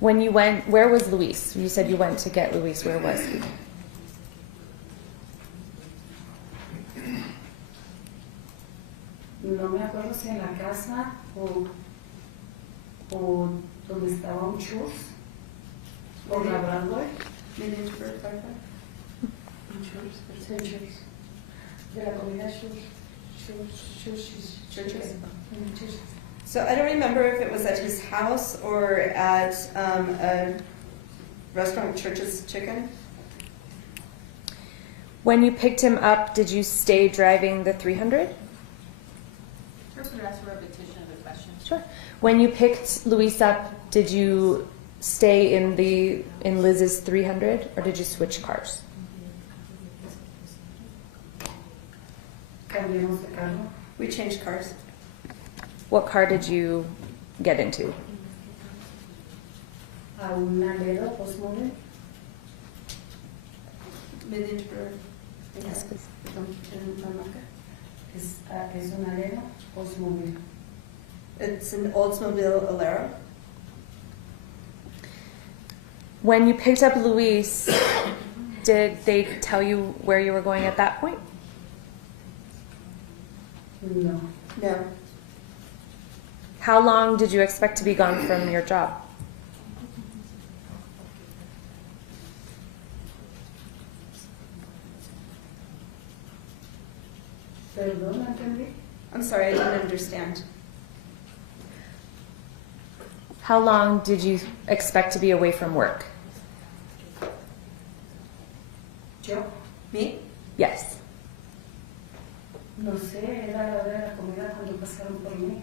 When you went, where was Luis? You said you went to get Luis. Where was he? No me acuerdo si en la casa o donde estaba un chus o labrador. De la comida chus. So I don't remember if it was at his house or at a restaurant with Church's Chicken. When you picked him up, did you stay driving the 300? First, we ask for a repetition of the question. Sure. When you picked Luis up, did you stay in Liz's 300 or did you switch cars? Cambiamos de carro. We changed cars. What car did you get into? A un alero postmodern. Yes, please. Es un alero postmodern. It's an Oldsmobile Alero. When you picked up Luis, did they tell you where you were going at that point? No. No. How long did you expect to be gone from your job? Perdón, no entendí. I'm sorry, I didn't understand. How long did you expect to be away from work? Yo Me? Yes. no sé, era la hora de la comida cuando pasaron por mí.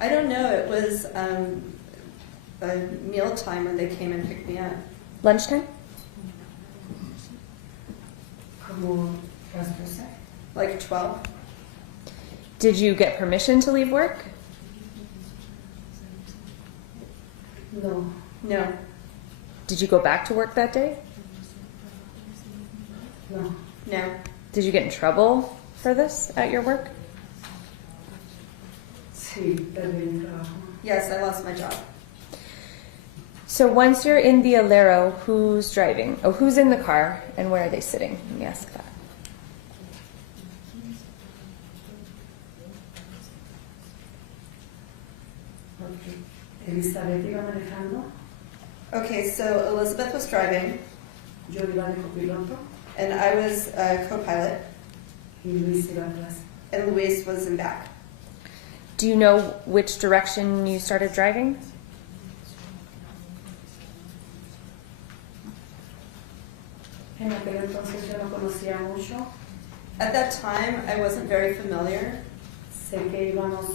I don't know. It was a meal time when they came and picked me up. Lunchtime? Como las 12. Like 12. Did you get permission to leave work? No. No. Did you go back to work that day? No. No. Did you get in trouble for this at your work? Sí, perdí mi trabajo. Yes, I lost my job. So once you're in the Alero, who's driving? Oh, who's in the car and where are they sitting? Let me ask that. Okay. Elizabeth iba manejando, Okay, so Elizabeth was driving, yo iba de copiloto and I was a co-pilot, y Luis iba atrás. and Luis was in back. Do you know which direction you started driving? En aquel entonces yo no conocía mucho. At that time, I wasn't very familiar. Sé que íbamos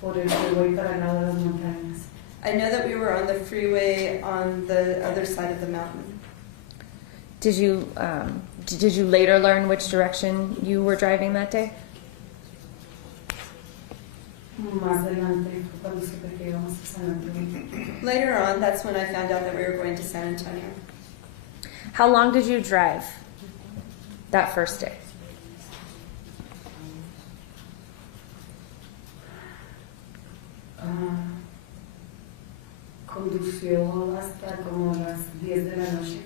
por el freeway para el lado de las montañas. I know that we were on the freeway on the other side of the mountain. Did you later learn which direction you were driving that day? Más adelante fue cuando supe que íbamos a San Antonio. Later on, that's when I found out that we were going to San Antonio. How long did you drive that first day? Condució hasta como las 10 de la noche.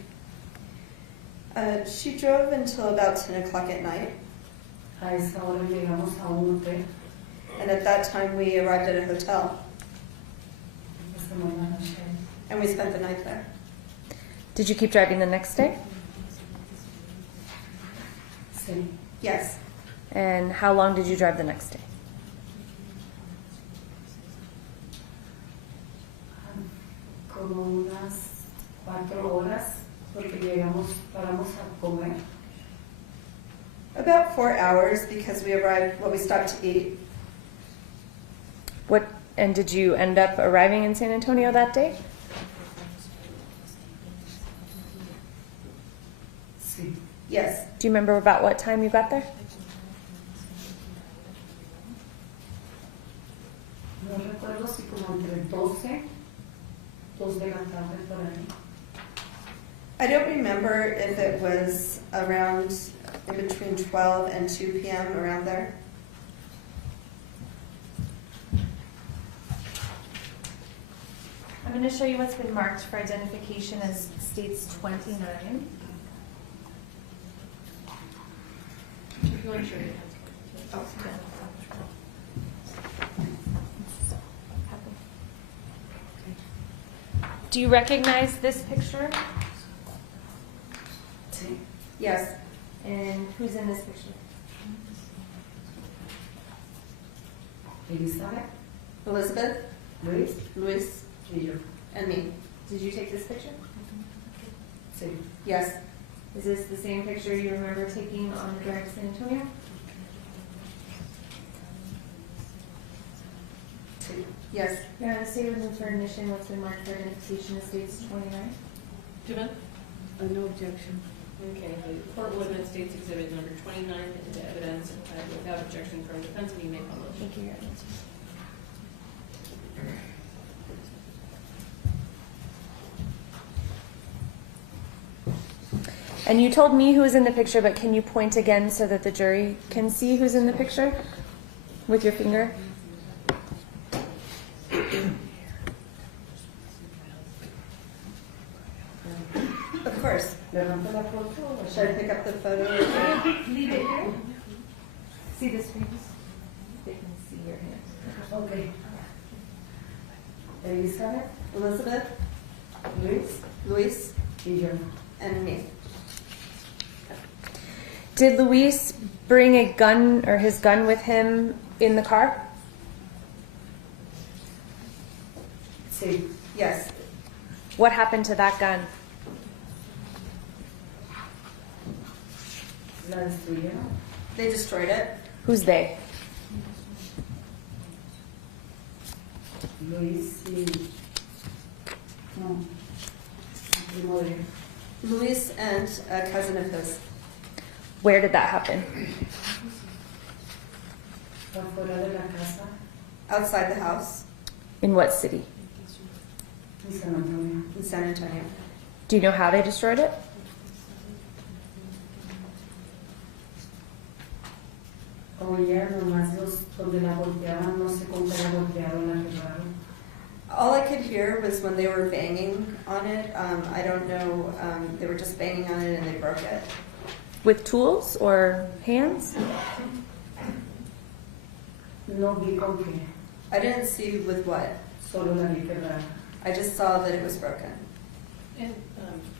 She drove until about 10 o'clock at night, A esa hora llegamos a un hotel. and at that time we arrived at a hotel, Pasamos la noche ahí. and we spent the night there. Did you keep driving the next day? Sí. Yes. And how long did you drive the next day? Como unas 4 horas porque paramos a comer. About 4 hours because we arrived, well, we stopped to eat. And did you end up arriving in San Antonio that day? Sí. Yes. Do you remember about what time you got there? No recuerdo si como entre 12, 2 de la tarde por ahí. I don't remember if it was around in between 12 and 2 p.m. around there. going to show you what's been marked for identification as states 29. If you want to show your Oh, yeah. Do you recognize this picture? Yes. And who's in this picture? Elizabeth, Elizabeth, Luis, Luis, y yo. and me. Did you take this picture? Sí. Yes. Is this the same picture you remember taking on the drive to San Antonio? Sí. Yes. Yeah, the state of for admission, what's been marked for identification is states 29. Defendant? No objection. Okay, the court will admit states exhibit number 29 into evidence without objection from defense, and you may publish. Thank you, Your Honor. And you told me who was in the picture, but can you point again so that the jury can see who's in the picture with your finger? Of course. ¿Levanto la foto o Should I pick up the photo? Leave it here. See this face? They can see your hand. Ok. Elizabeth, Elizabeth, Luis Luis, y yo. and me. Did Luis bring a gun or his gun with him in the car? Sí. Yes. What happened to that gun? La destruyeron. They destroyed it. Who's they? Luis y... No. Primo de... Luis and a cousin of his. Where did that happen? Afuera de la casa. Outside the house In what city? En San Antonio. in San Antonio. Do you know how they destroyed it? Oía nomás los donde la golpeaban, no sé cómo la golpearon, la quebraron. All I could hear was when they were banging on it. I don't know. They were just banging on it and they broke it. With tools or hands? No vi con qué, I didn't see with what. solo la vi quebrada. I just saw that it was broken. And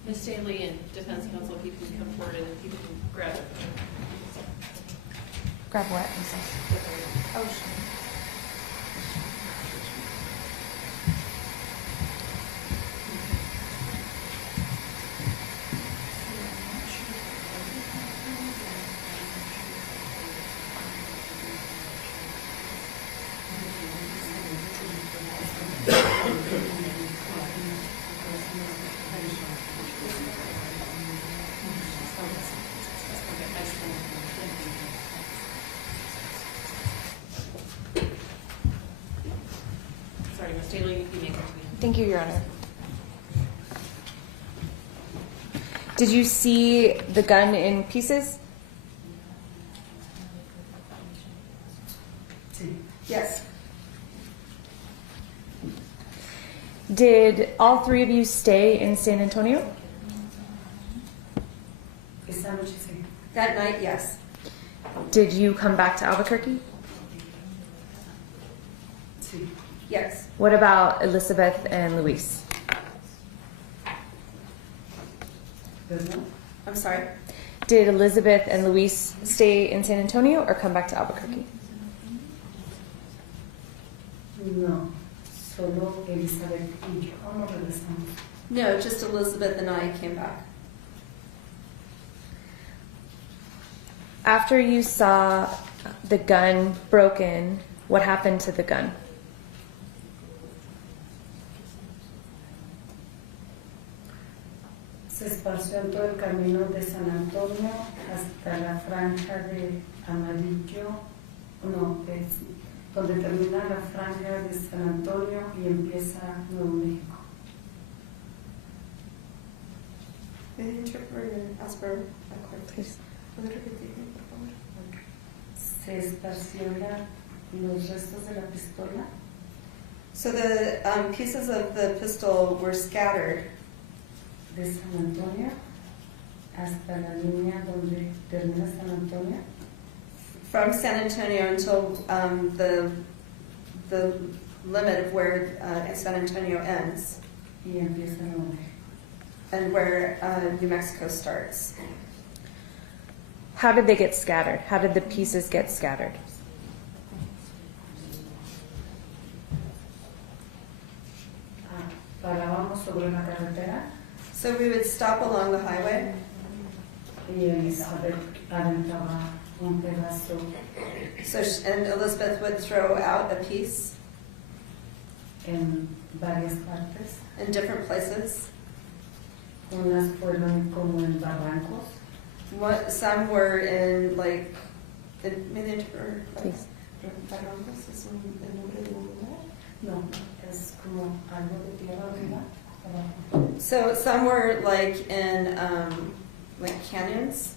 Ms. Staley and defense counsel, if you can come forward and if you can grab it. Grab what? Oh, sure. Sorry, Ms. Staley, you may continue. Thank you, Your Honor. Did you see the gun in pieces? Sí. Yes. Did all three of you stay in San Antonio? Esa noche sí. That night, yes. Did you come back to Albuquerque? Sí. Yes. What about Elizabeth and Luis? ¿Perdón? I'm sorry. Did Elizabeth and Luis stay in San Antonio or come back to Albuquerque? No. Solo Elizabeth y yo no regresamos. No, just Elizabeth and I came back. After you saw the gun broken, what happened to the gun? Se esparció en todo el camino de San Antonio hasta la franja de amarillo, no, donde termina la franja de San Antonio y empieza Nuevo México. The interpreter asked for Please. Se esparció los restos de la pistola. So the pieces of the pistol were scattered de San Antonio hasta la línea donde termina San Antonio from San Antonio until the limit of where San Antonio ends y empieza Nuevo México. and where New Mexico starts. How did they get scattered? How did the pieces get scattered? Parábamos sobre la carretera So we would stop along the highway, y Elizabeth aventaba un pedazo and Elizabeth would throw out a piece en varias partes. in different places. Unas fueron como en barrancos, Some were in like miniature. Please. Barrancos es el nombre de un lugar. no, es como algo de tierra arriba, abajo. So some were like in like canyons,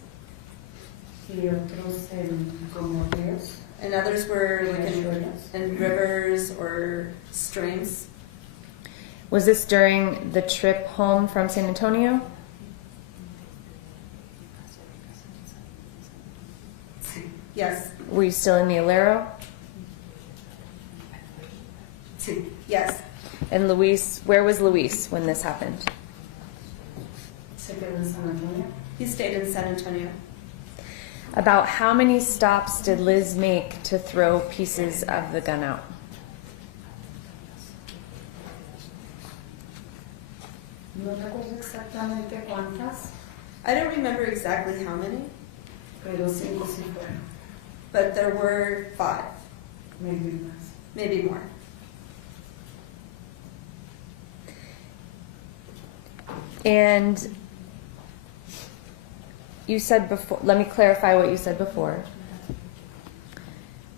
Y otros en como ríos, and others were like arroyos. in rivers or streams. Was this during the trip home from San Antonio? Sí, Yes, Were you still in the Alero? sí. yes. And Luis, where was Luis when this happened? Se quedó en San Antonio. He stayed in San Antonio. About how many stops did Liz make to throw pieces of the gun out? No recuerdo exactamente cuántas, I don't remember exactly how many, pero 5 sí fueron, but there were 5, maybe más. maybe more. And you said before, let me clarify what you said before,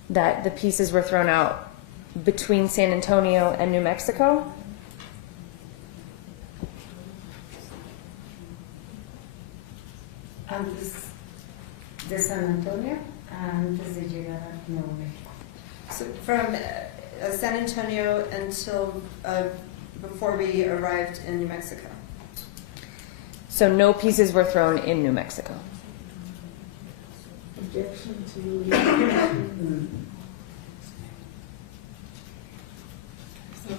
that the pieces were thrown out between San Antonio and New Mexico? Antes de San Antonio, antes de llegar a Nuevo México. So from San Antonio until before we arrived in New Mexico. So no pieces were thrown in New Mexico. Objection to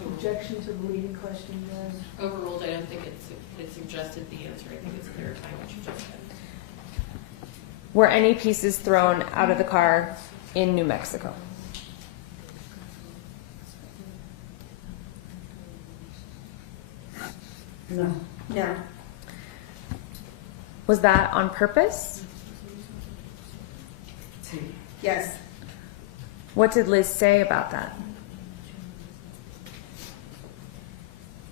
Objection to the leading question, then. Overruled, I don't think it suggested the answer. I think it's clarifying what you just said. Were any pieces thrown out of the car in New Mexico? No, No. Was that on purpose? sí. Yes. What did Liz say about that?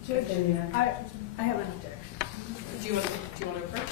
Judge, Tenía- I have an objection. Do you want to approach?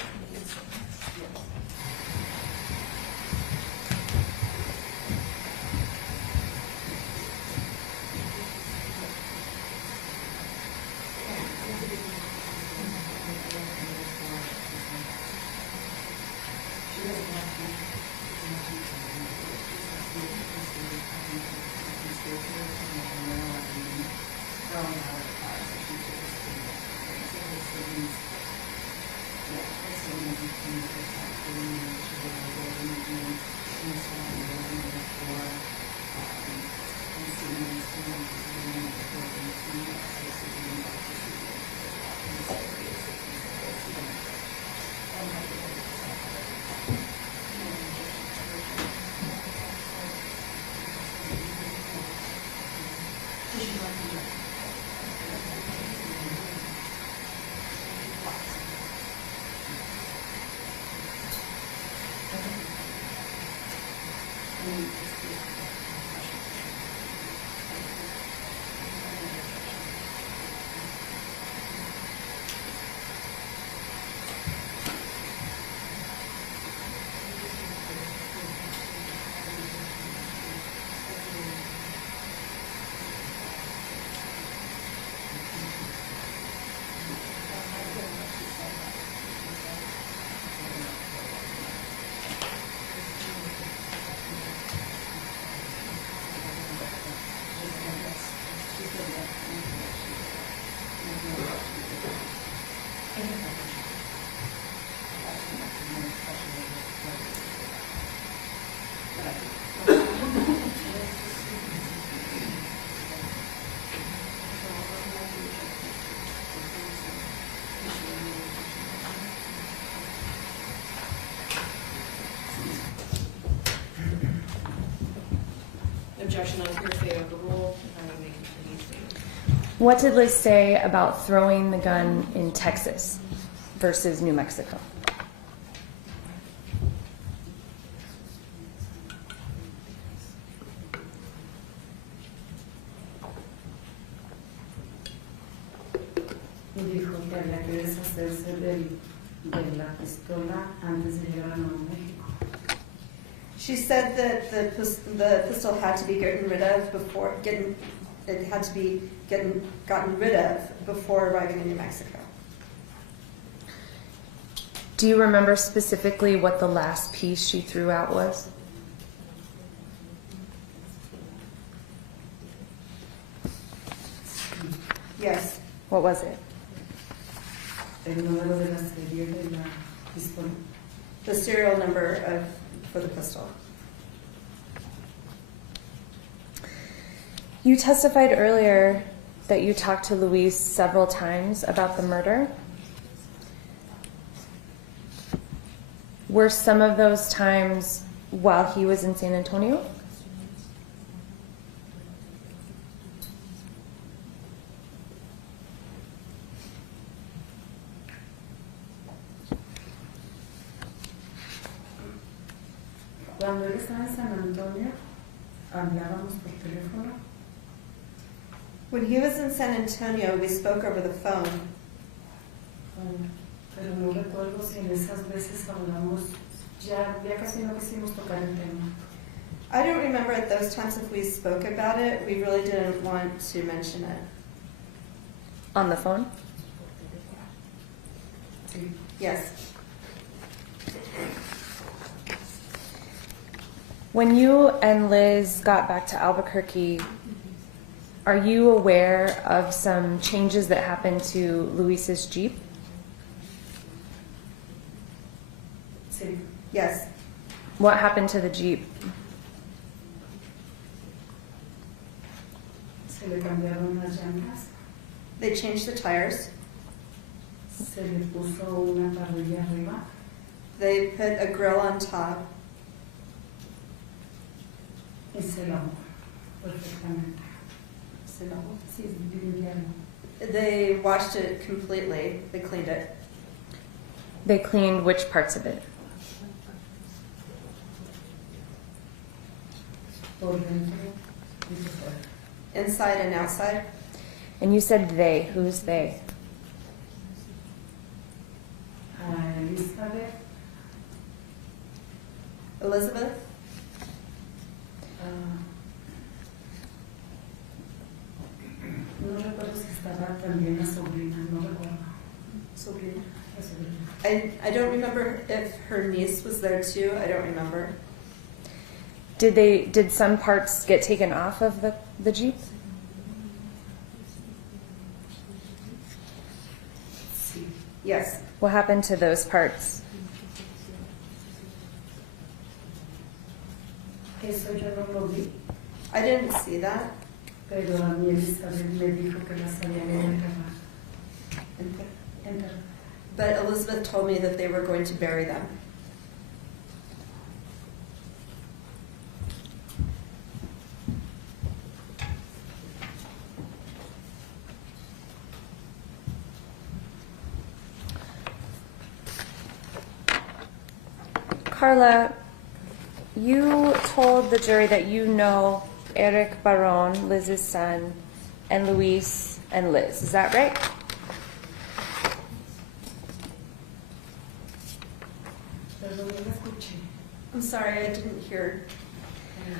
objection on hearsay overruled, I will make a new statement. What did Liz say about throwing the gun in Texas versus New Mexico? Y dijo que había que deshacerse de la pistola antes de llegar a Nuevo México. She said that the pistol had to be gotten rid of before arriving in New Mexico. Do you remember specifically what the last piece she threw out was? Yes. What was it? El número de la serie de la pistola. The serial number for the pistol. You testified earlier that you talked to Luis several times about the murder. Were some of those times while he was in San Antonio? Cuando él estaba en San Antonio, hablábamos por teléfono. When he was in San Antonio, we spoke over the phone. Pero no recuerdo si en esas veces hablamos, ya casi no quisimos tocar el tema. I don't remember at those times if we spoke about it. We really didn't want to mention it. On the phone? Sí. Yes. When you and Liz got back to Albuquerque, are you aware of some changes that happened to Luis's Jeep? Sí. Yes. What happened to the Jeep? Se le cambiaron las llantas, They changed the tires. se le puso una parrilla arriba, They put a grill on top. y se lavó perfectamente. Se lavó, sí, limpiaron. They washed it completely. They cleaned it. They cleaned which parts of it? Por dentro y por fuera. Inside and outside. And you said they. Who's they? Elizabeth, Elizabeth. no recuerdo si estaba también la sobrina, no recuerdo. Sobrina. La sobrina. I don't remember if her niece was there too. I don't remember. Did some parts get taken off of the Jeep? Sí. Yes. What happened to those parts? Eso yo no lo vi, I didn't see that. pero a mí Elizabeth me dijo que las habían enterrado. But Elizabeth told me that they were going to bury them. Carla, you told the jury that you know Eric Barron, Liz's son, and Luis and Liz. Is that right? Pero no la escuché. I'm sorry, I didn't hear.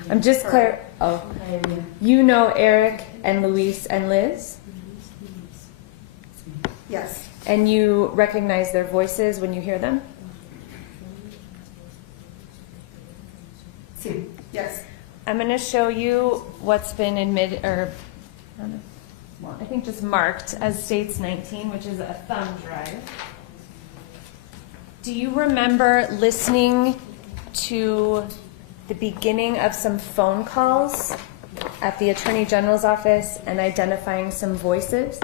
I'm just clear. Oh, A ella. you know Eric and Luis and Liz, Sí. Yes. and you recognize their voices when you hear them. Sí. Yes. I'm going to show you what's been admitted, or I think just marked as States 19, which is a thumb drive. Do you remember listening to the beginning of some phone calls at the Attorney General's office and identifying some voices?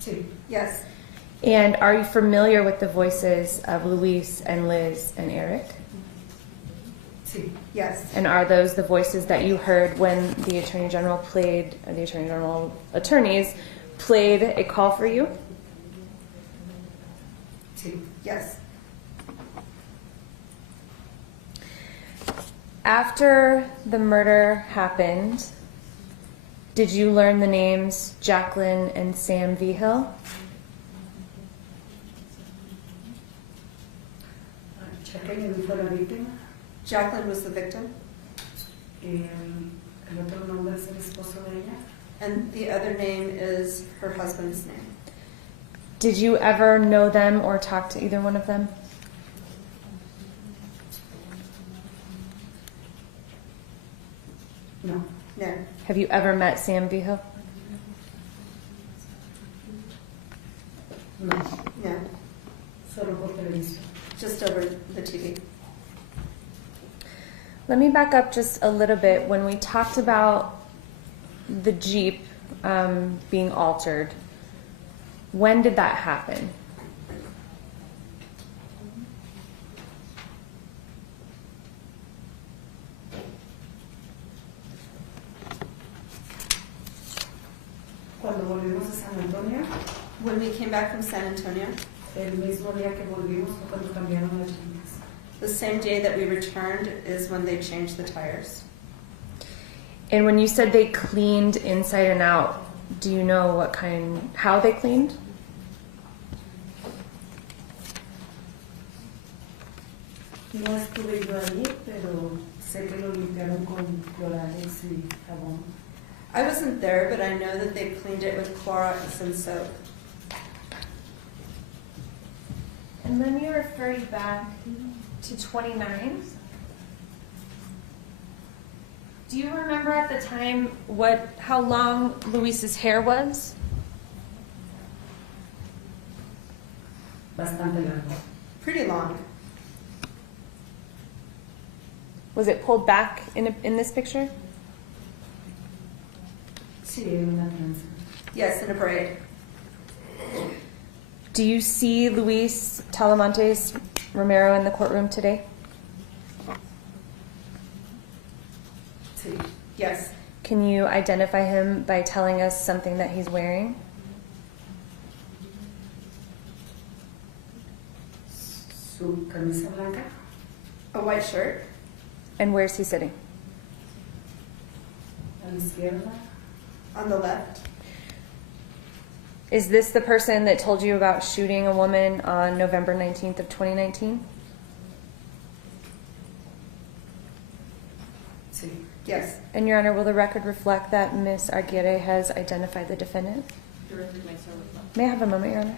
Sí. Yes. And are you familiar with the voices of Luis and Liz and Eric? Yes. And are those the voices that you heard when the Attorney General attorneys played a call for you? Sí. Yes. After the murder happened, did you learn the names Jacqueline and Sam Vigil? Jacqueline fue la víctima. Jacqueline was the victim, El otro nombre es el esposo de ella. and the other name is her husband's name. Did you ever know them or talk to either one of them? No. No. Have you ever met Sam Vigil? No. No. Solo por televisión. Just over the TV. Let me back up just a little bit. When we talked about the Jeep being altered, when did that happen? Cuando volvimos a San Antonio, When we came back from San Antonio, el mismo día que volvimos fue cuando cambiaron las llantas. the same day that we returned is when they changed the tires. And when you said they cleaned inside and out, do you know how they cleaned? No estuve yo allí, pero sé que lo limpiaron con clorales y jabón. I wasn't there, but I know that they cleaned it with Clorox and soap. And let me refer you back to 29. Do you remember at the time how long Luis's hair was? Bastante largo. Pretty long. Was it pulled back in this picture? Sí, era una tranza. Yes, in a braid. Do you see Luis Talamantes-Romero in the courtroom today? Sí. Yes. Can you identify him by telling us something that he's wearing? Su camisa blanca. A white shirt. And where's he sitting? A la izquierda. On the left. Is this the person that told you about shooting a woman on November 19th of 2019? Sí. Yes. And Your Honor, will the record reflect that Ms. Aguirre has identified the defendant? Director may so reflect. May I have a moment, Your Honor?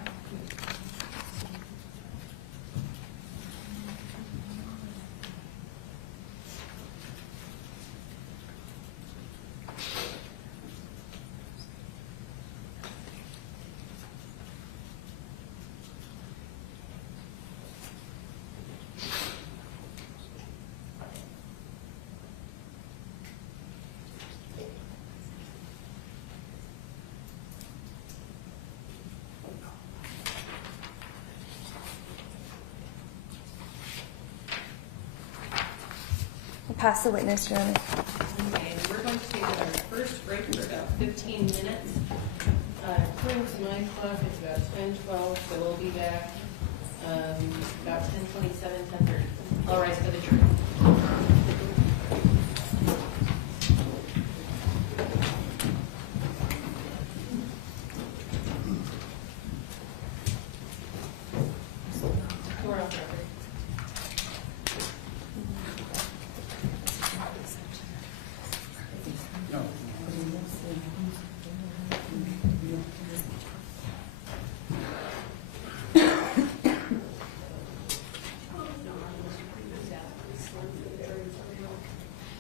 I'll pass the witness, Your Honor. Okay, and we're going to take our first break for about 15 minutes. According to my clock, it's about 10:12, so we'll be back about 10:27, 10:30. All rise for the jury. We're off record.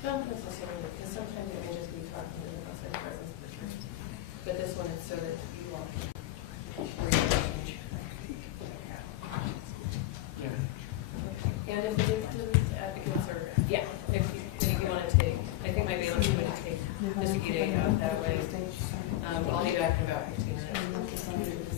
Not necessarily, because sometimes it may just be talking in the outside presence of the attorney. But this one is so that you all can. And if the victim's advocates are, if you want to take, I think my bailiff is going to take Ms. Aguirre out that way. I'll be back in about 15 minutes.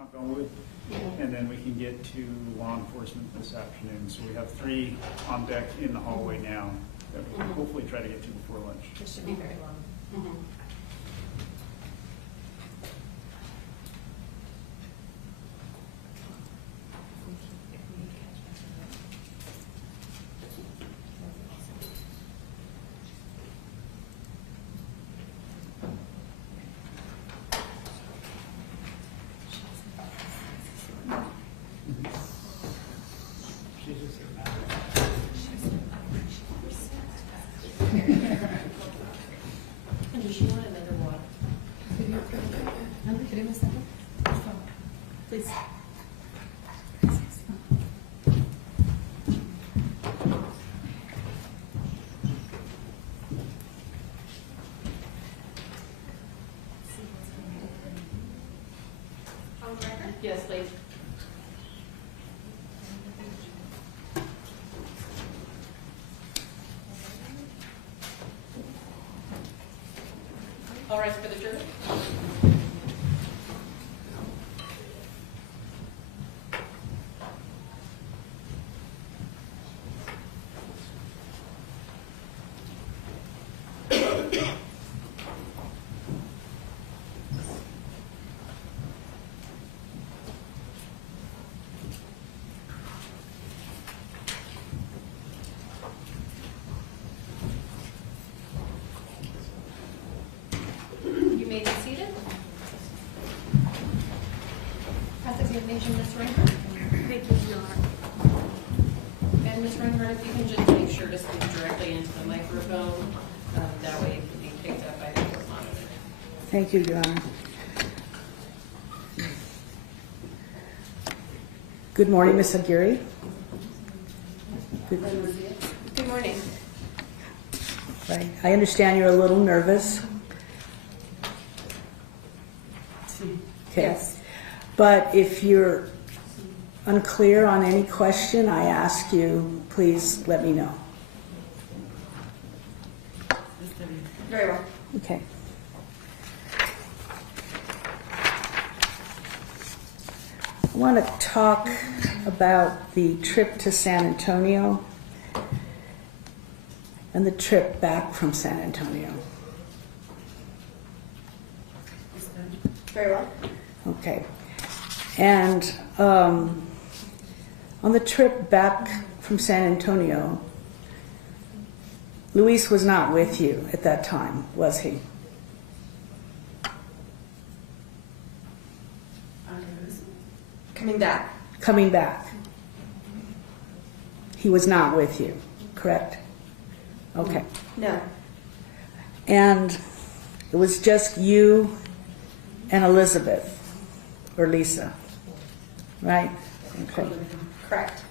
knock on wood, and then we can get to law enforcement this afternoon. So we have 3 on deck in the hallway now that we can hopefully try to get to before lunch. It should be very long. She's just And does she want another water? Please. Yes, please. All right, for the jury. You may be seated. Pass examination, Ms. Reinhardt. Thank you, Your Honor. And Ms. Reinhardt, if you can just make sure to speak directly into the microphone, that way it can be picked up by the court monitor. Thank you, Your Honor. Good morning, Ms. Aguirre. Good. Good morning. Right. I understand you're a little nervous. Okay. Yes. But if you're unclear on any question I ask you, please let me know. Very well. Okay. I want to talk about the trip to San Antonio and the trip back from San Antonio. Very well. Okay. And on the trip back from San Antonio, Luis was not with you at that time, was he? Coming back. Coming back. He was not with you, correct? Okay. No. And it was just you and Elizabeth, or Lisa, right? Okay. Correct.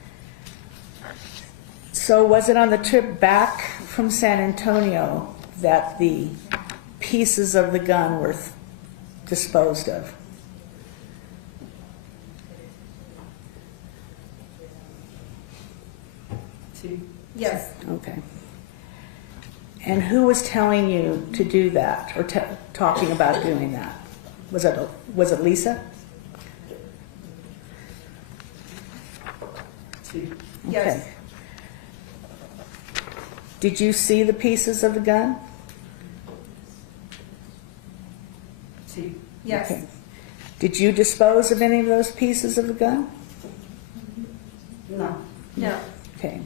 So was it on the trip back from San Antonio that the pieces of the gun were disposed of? Yes. Okay. And who was telling you to do that, or talking about doing that? Was it Lisa? Yes. Okay. Did you see the pieces of the gun? Yes. Okay. Did you dispose of any of those pieces of the gun? No. No. Okay.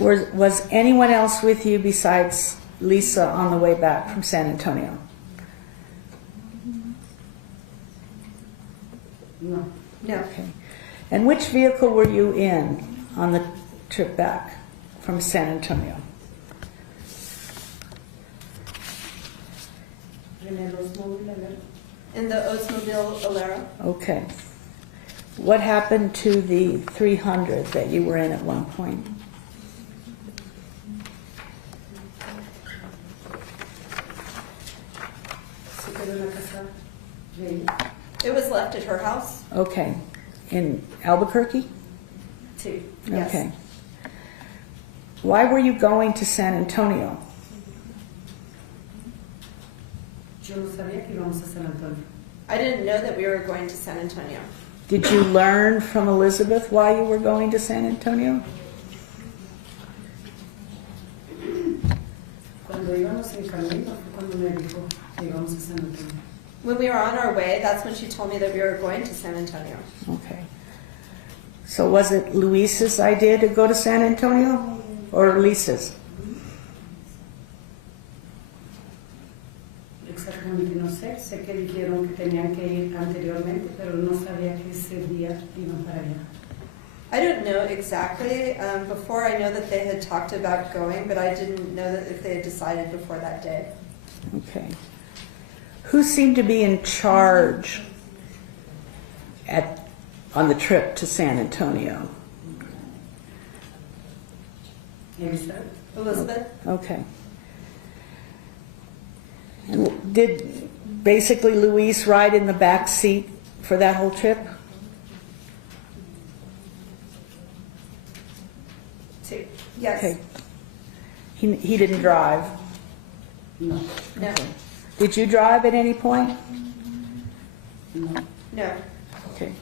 Was anyone else with you besides Lisa on the way back from San Antonio? No. No. Okay. And which vehicle were you in on the trip back from San Antonio? En el Oldsmobile, In the Oldsmobile Alera. Okay. What happened to the 300 that you were in at one point? se quedó en la casa de ella. It was left at her house. Okay. In Albuquerque? Sí. Yes. Okay. Why were you going to San Antonio? Yo no sabía que íbamos a San Antonio. I didn't know that we were going to San Antonio. Did you learn from Elizabeth why you were going to San Antonio? Cuando íbamos en camino fue cuando me dijo que íbamos a San Antonio. When we were on our way, that's when she told me that we were going to San Antonio. Okay. So was it Luis's idea to go to San Antonio or Lisa's? Exactamente, no sé. Sé que dijeron que tenían que ir anteriormente, pero no sabía que ese día iban para allá. I don't know exactly. Before I know that they had talked about going, but I didn't know that if they had decided before that day. Okay. Who seemed to be in charge on the trip to San Antonio? Elizabeth. Elizabeth? Okay. And did basically Luis ride in the back seat for that whole trip? Yes. Okay. He didn't drive. No, No. Did you drive at any point? no. No. Okay.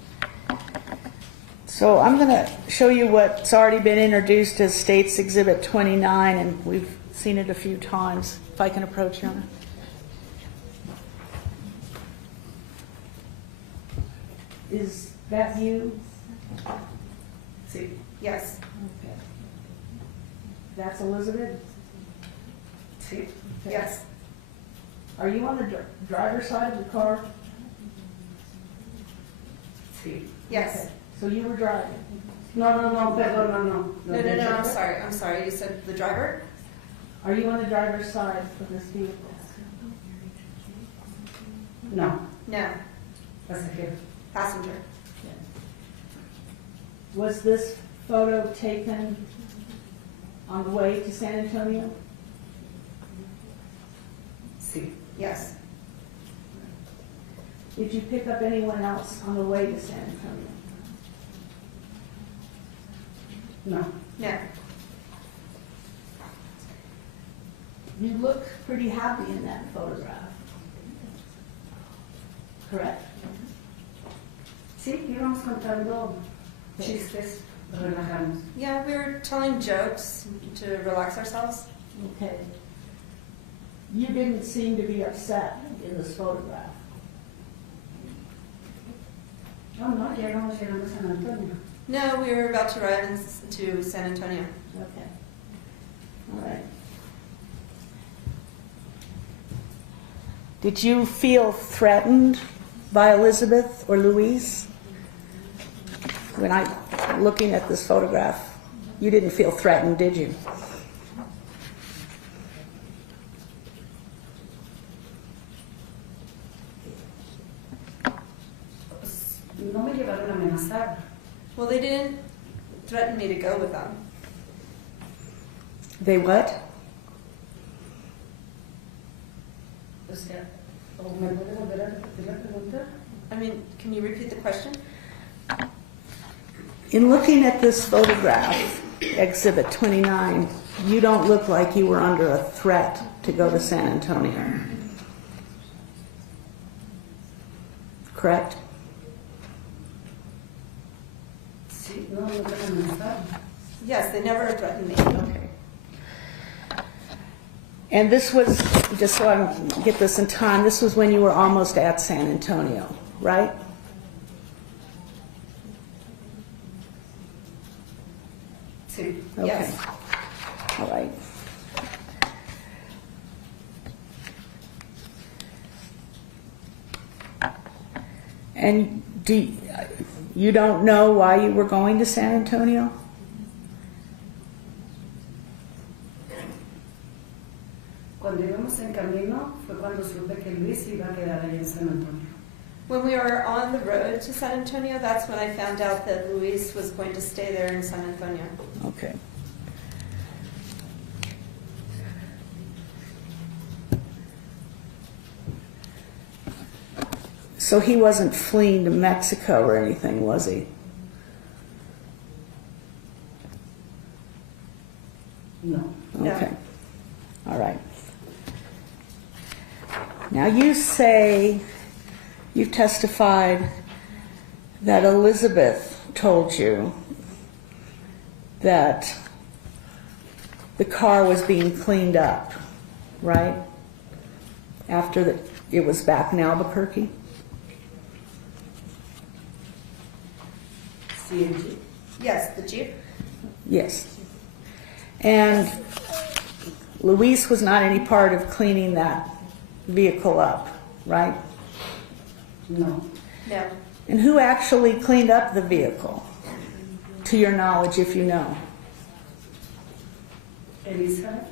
So I'm going to show you what's already been introduced as States Exhibit 29, and we've seen it a few times. If I can approach you. Anna. Is that you? Sí. Yes. Okay. That's Elizabeth? Sí. Okay. Yes. Are you on the driver's side of the car? Sí. Yes. Okay. So you were driving? No, perdón, no. No, I'm sorry. I'm sorry. You said the driver? Are you on the driver's side of this vehicle? No, No. pasajero. Passenger. Was this photo taken on the way to San Antonio? Sí. Yes. Did you pick up anyone else on the way to San Antonio? No. No. You look pretty happy in that photograph. Correct? Sí, íbamos contando chistes, relajarnos. Yeah, we were telling jokes to relax ourselves. Okay. You didn't seem to be upset in this photograph. No, ya íbamos llegando a San Antonio. No, we were about to arrive to San Antonio. Okay. All right. Did you feel threatened by Elizabeth or Luis? When looking at this photograph, you didn't feel threatened, did you? No me llevaron a amenazar. Well, they didn't threaten me to go with them. They what? O sea, ¿me puede volver a repetir la pregunta? I mean, can you repeat the question? In looking at this photograph, Exhibit 29, you don't look like you were under a threat to go to San Antonio. Correct? Sí, no, nunca me amenazaron. Yes, they never threatened me. Okay. And this was, just so I get this in time, this was when you were almost at San Antonio, right? Sí. Okay. Yes. All right. And you don't know why you were going to San Antonio? Cuando íbamos en camino fue cuando supe que Luis iba a quedar allá en San Antonio. When we were on the road to San Antonio, that's when I found out that Luis was going to stay there in San Antonio. Okay. So he wasn't fleeing to Mexico or anything, was he? No. No. Okay. All right. Now you say, you've testified that Elizabeth told you that the car was being cleaned up, right? After it was back in Albuquerque? Sí, el Jeep. Yes, the Jeep. Yes. And Luis was not any part of cleaning that vehicle up, right? No. No. And who actually cleaned up the vehicle, to your knowledge, if you know? Elizabeth.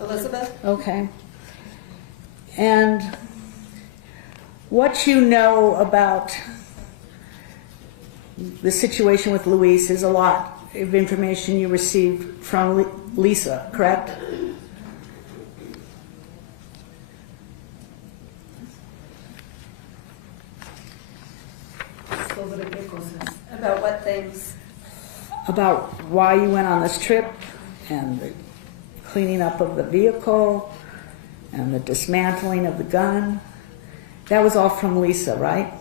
Elizabeth? Okay. And what you know about the situation with Luis is a lot of information you received from Lisa, correct? ¿Sobre qué cosas? About what things? About why you went on this trip and the cleaning up of the vehicle and the dismantling of the gun. That was all from Lisa, right?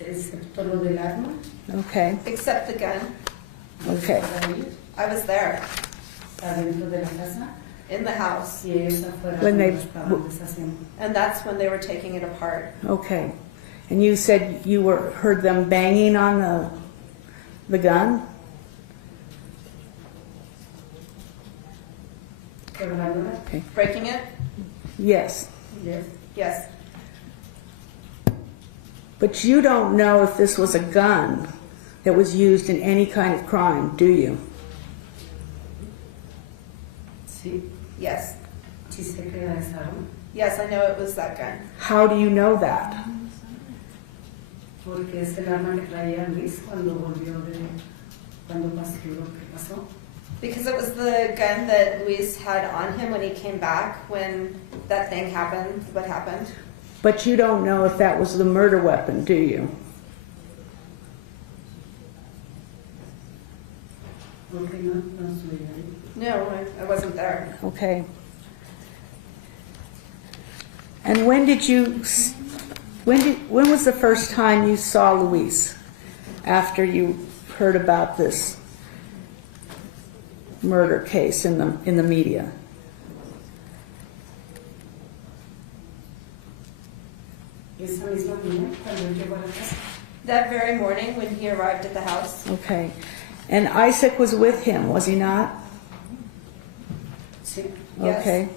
Excepto lo del arma. Okay, Except the gun. okay. Para ellos, I was there, adentro de la casa. in the house, Y ellos afuera When they- cuando estaban deshaciendo. and that's when they were taking it apart. Okay. And you said you heard them banging on the gun? Quebrándola. Okay. Breaking it? Yes. Yes. Yes. But you don't know if this was a gun that was used in any kind of crime, do you? Sí. Yes. Sí sé que era esa arma. Yes, I know it was that gun. How do you know that? Porque es el arma que traía Luis cuando pasó lo que pasó. Because it was the gun that Luis had on him when he came back, when that thing happened, what happened. But you don't know if that was the murder weapon, do you? Porque no estuve ahí. No, I wasn't there. Okay. And when was the first time you saw Luis after you heard about this murder case in the media? Esa misma niña, cuando él llegó a la casa. That very morning when he arrived at the house, Okay. And Isaac was with him, was he not? Sí. Yes. Okay.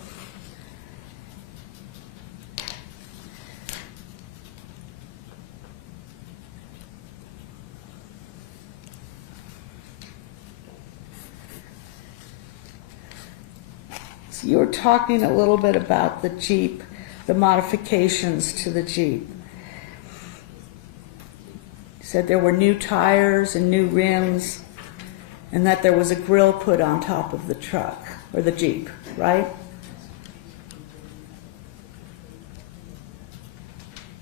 So you were talking a little bit about the Jeep, the modifications to the Jeep. You said there were new tires and new rims, and that there was a grill put on top of the truck, or the Jeep, right?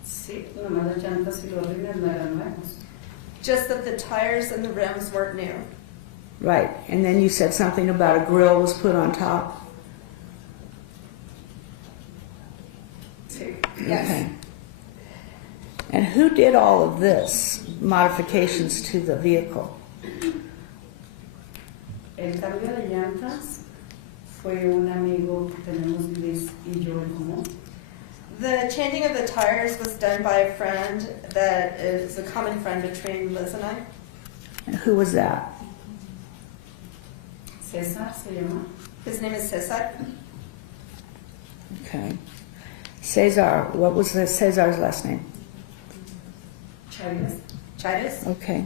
Sí, nomás las llantas y los rines no eran nuevos. just that the tires and the rims weren't new. Right. And then you said something about a grill was put on top. Sí. Yes. Okay. And who did all of this, modifications to the vehicle? El cambio de llantas fue un amigo que tenemos Luis y yo en común. The changing of the tires was done by a friend that is a common friend between Liz and I. And who was that? César se llama. His name is Cesar. Okay. Cesar, what was Cesar's last name? Chávez. Chidis. Okay.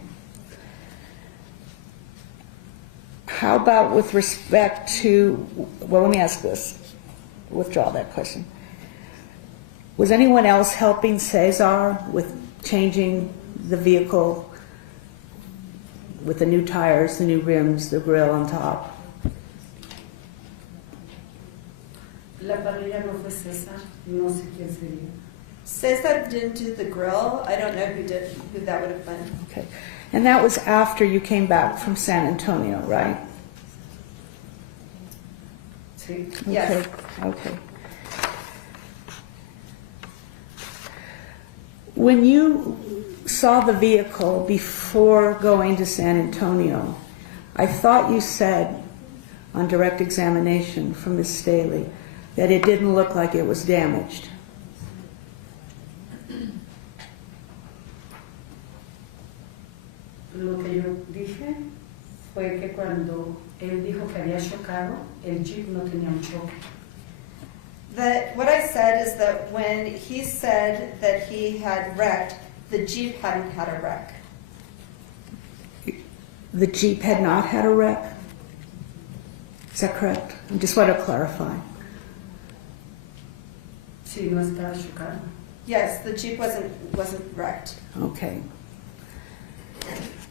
How about with respect to, well, let me ask this. Withdraw that question. Was anyone else helping Cesar with changing the vehicle with the new tires, the new rims, the grill on top? La parrilla no fue César, no sé quién sería. Cesar didn't do the grill. I don't know who that would have been. Okay. And that was after you came back from San Antonio, right? Sí. Yes. Okay. When you saw the vehicle before going to San Antonio, I thought you said on direct examination from Ms. Staley that it didn't look like it was damaged. Lo que yo dije fue que cuando él dijo que había chocado, el jeep no tenía un choque. What I said is that when he said that he had wrecked, the Jeep hadn't had a wreck. The Jeep had not had a wreck? Is that correct? I just want to clarify. Sí, no estaba chocado. Yes, the Jeep wasn't wrecked. Okay.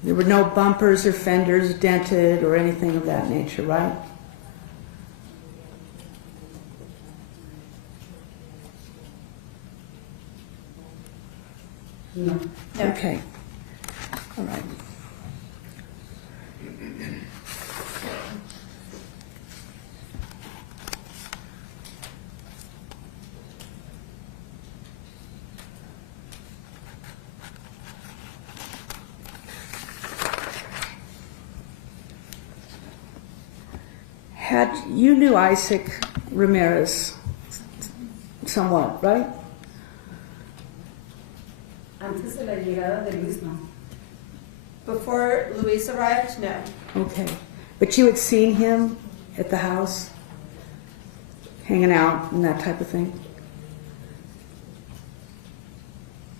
There were no bumpers or fenders dented or anything of that nature, right? No. No. Okay. All right. You knew Isaac Ramirez somewhat, right? Antes de la llegada de Luis, no. Before Luis arrived, no. Okay. But you had seen him at the house, hanging out and that type of thing?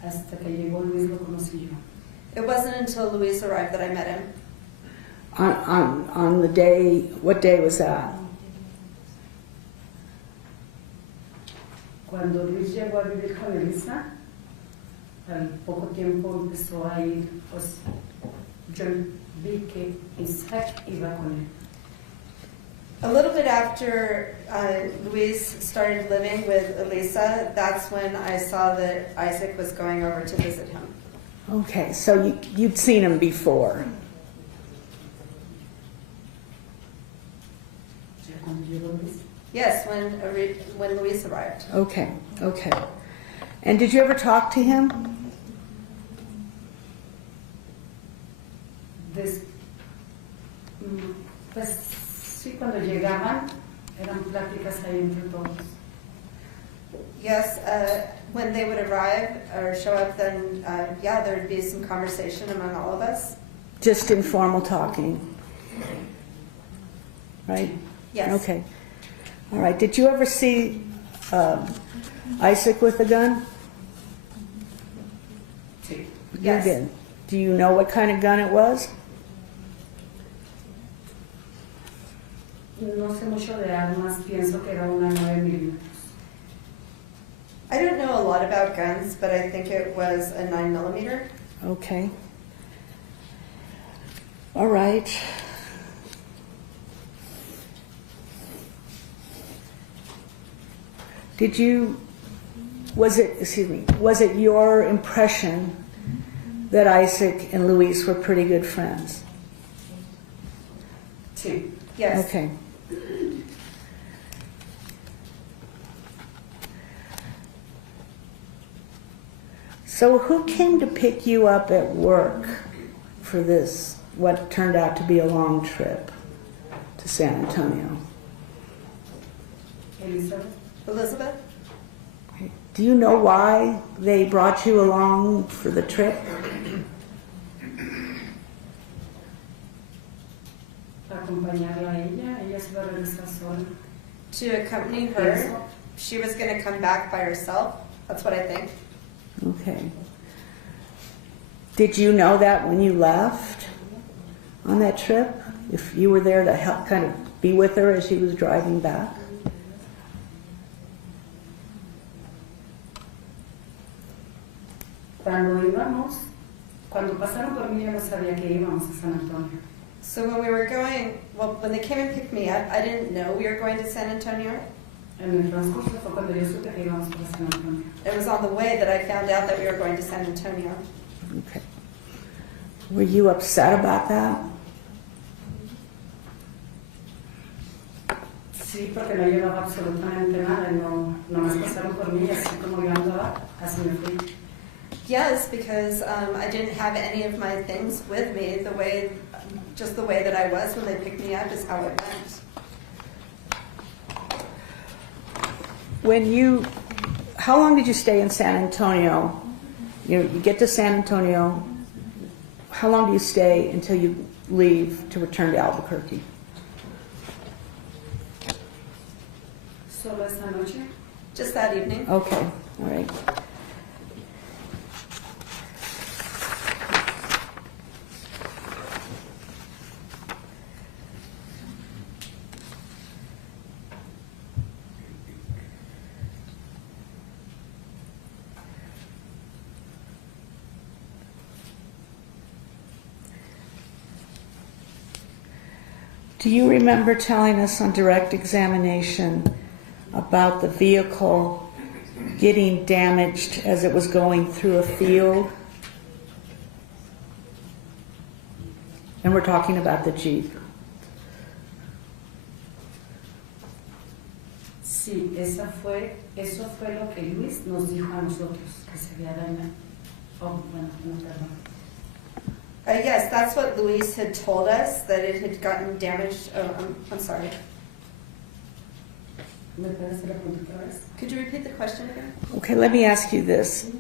Hasta que llegó Luis lo conocí yo. It wasn't until Luis arrived that I met him. On the day, what day was that? Cuando Luis llegó a vivir con Elisa, al poco tiempo empezó a ir, pues yo vi que Isaac iba con él. A little bit after Luis started living with Elisa, that's when I saw that Isaac was going over to visit him. Okay, so you'd seen him before. Ya cuando llegó Luis. Yes, when Luis arrived. Okay, okay. And did you ever talk to him? Pues sí, cuando llegaban, eran pláticas ahí entre todos. Yes, when they would arrive or show up, then yeah, there would be some conversation among all of us. Just informal talking, right? Yes. Okay. All right. Did you ever see Isaac with a gun? Sí. Yes. You did. Do you know what kind of gun it was? No sé mucho de armas, pienso que era una 9 milímetros. I don't know a lot about guns, but I think it was a 9mm. Okay. All right. Was it your impression that Isaac and Luis were pretty good friends? Sí. Yes. Okay. So who came to pick you up at work for this, what turned out to be a long trip to San Antonio? Elizabeth? Do you know why they brought you along for the trip? Acompañarla a ella, ella se va a regresar sola. To accompany her. She was going to come back by herself. That's what I think. Okay. Did you know that when you left on that trip? If you were there to help kind of be with her as she was driving back? Cuando pasaron por mí, yo no sabía que íbamos a San Antonio. So when we were going, well, when they came and picked me up, I didn't know we were going to San Antonio. En el transcurso fue cuando yo supe que íbamos para San Antonio. It was on the way that I found out that we were going to San Antonio. Okay. Were you upset about that? Sí, porque no llevaba absolutamente nada, no más pasaron por mí, así como yo andaba, así me fui. Yes, because I didn't have any of my things with me. Just the way that I was when they picked me up is how it went. How long did you stay in San Antonio? You get to San Antonio. How long do you stay until you leave to return to Albuquerque? Solo esa noche. Just that evening. Okay, all right. Do you remember telling us on direct examination about the vehicle getting damaged as it was going through a field? And we're talking about the Jeep. Sí, eso fue lo que Luis nos dijo a nosotros, que se había dañado. Oh, bueno, no, perdón. Yes, that's what Luis had told us, that it had gotten damaged. I'm sorry. ¿Me puedes hacer la pregunta otra vez? Could you repeat the question again? Okay, let me ask you this.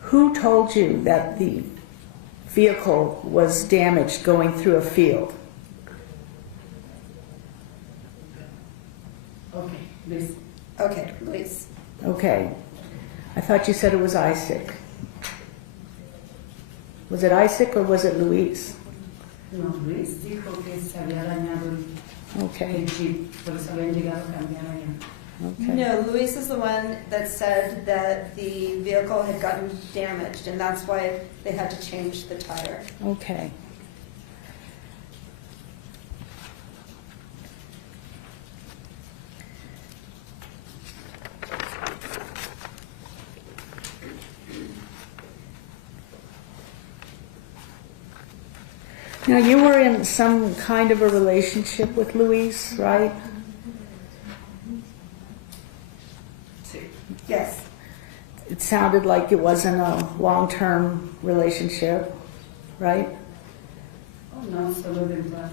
Who told you that the vehicle was damaged going through a field? Ok, Luis. Okay, Luis. Okay. I thought you said it was Isaac. Was it Isaac or was it Luis? No, Luis dijo que se había dañado el Okay. Jeep, por eso habían llegado a cambiar allá. Okay. No, Luis is the one that said that the vehicle had gotten damaged, and that's why they had to change the tire. Okay. Now, you were in some kind of a relationship with Luis, right? Sí. Yes. It sounded like it wasn't a long-term relationship, right? Oh, no, solo virtual.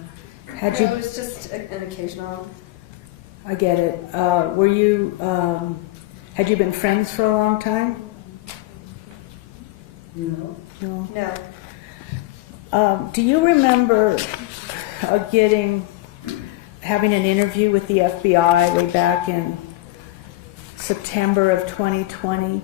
Had No, you? it was just an occasional. I get it. Were you? Had you been friends for a long time? No. No. No. Do you remember having an interview with the FBI way back in September of 2020?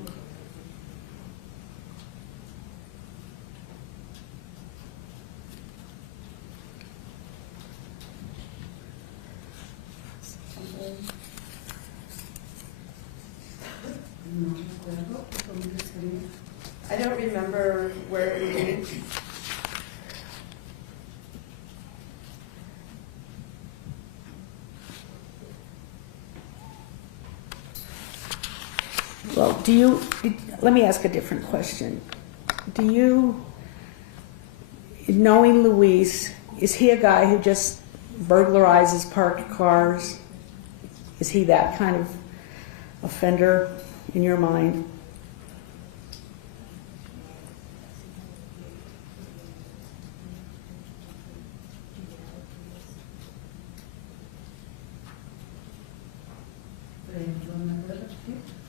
No recuerdo. ¿Dónde sería? I don't remember where it would be. Well, let me ask a different question. Do you, knowing Luis, is he a guy who just burglarizes parked cars? Is he that kind of offender in your mind?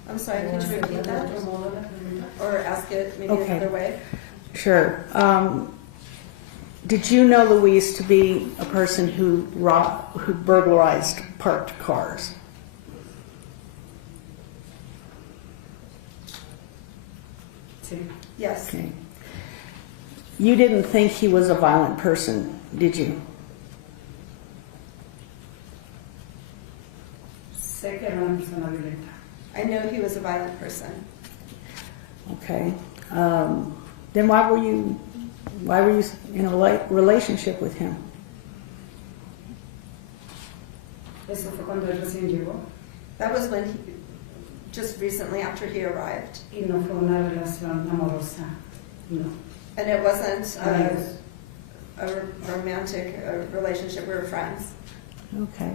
I'm sorry, could you repeat that? Or ask it maybe Okay. another way? Sure. Did you know Luis to be a person who burglarized parked cars? Sí. Yes. Okay. You didn't think he was a violent person, did you? Sé que era una persona violenta. I know he was a violent person. Okay. Then why were you in a relationship with him? Eso fue cuando él recién llegó That was when just recently after he arrived. y no fue una relación amorosa. No. And it wasn't Amigos. a romantic relationship. We were friends. Okay.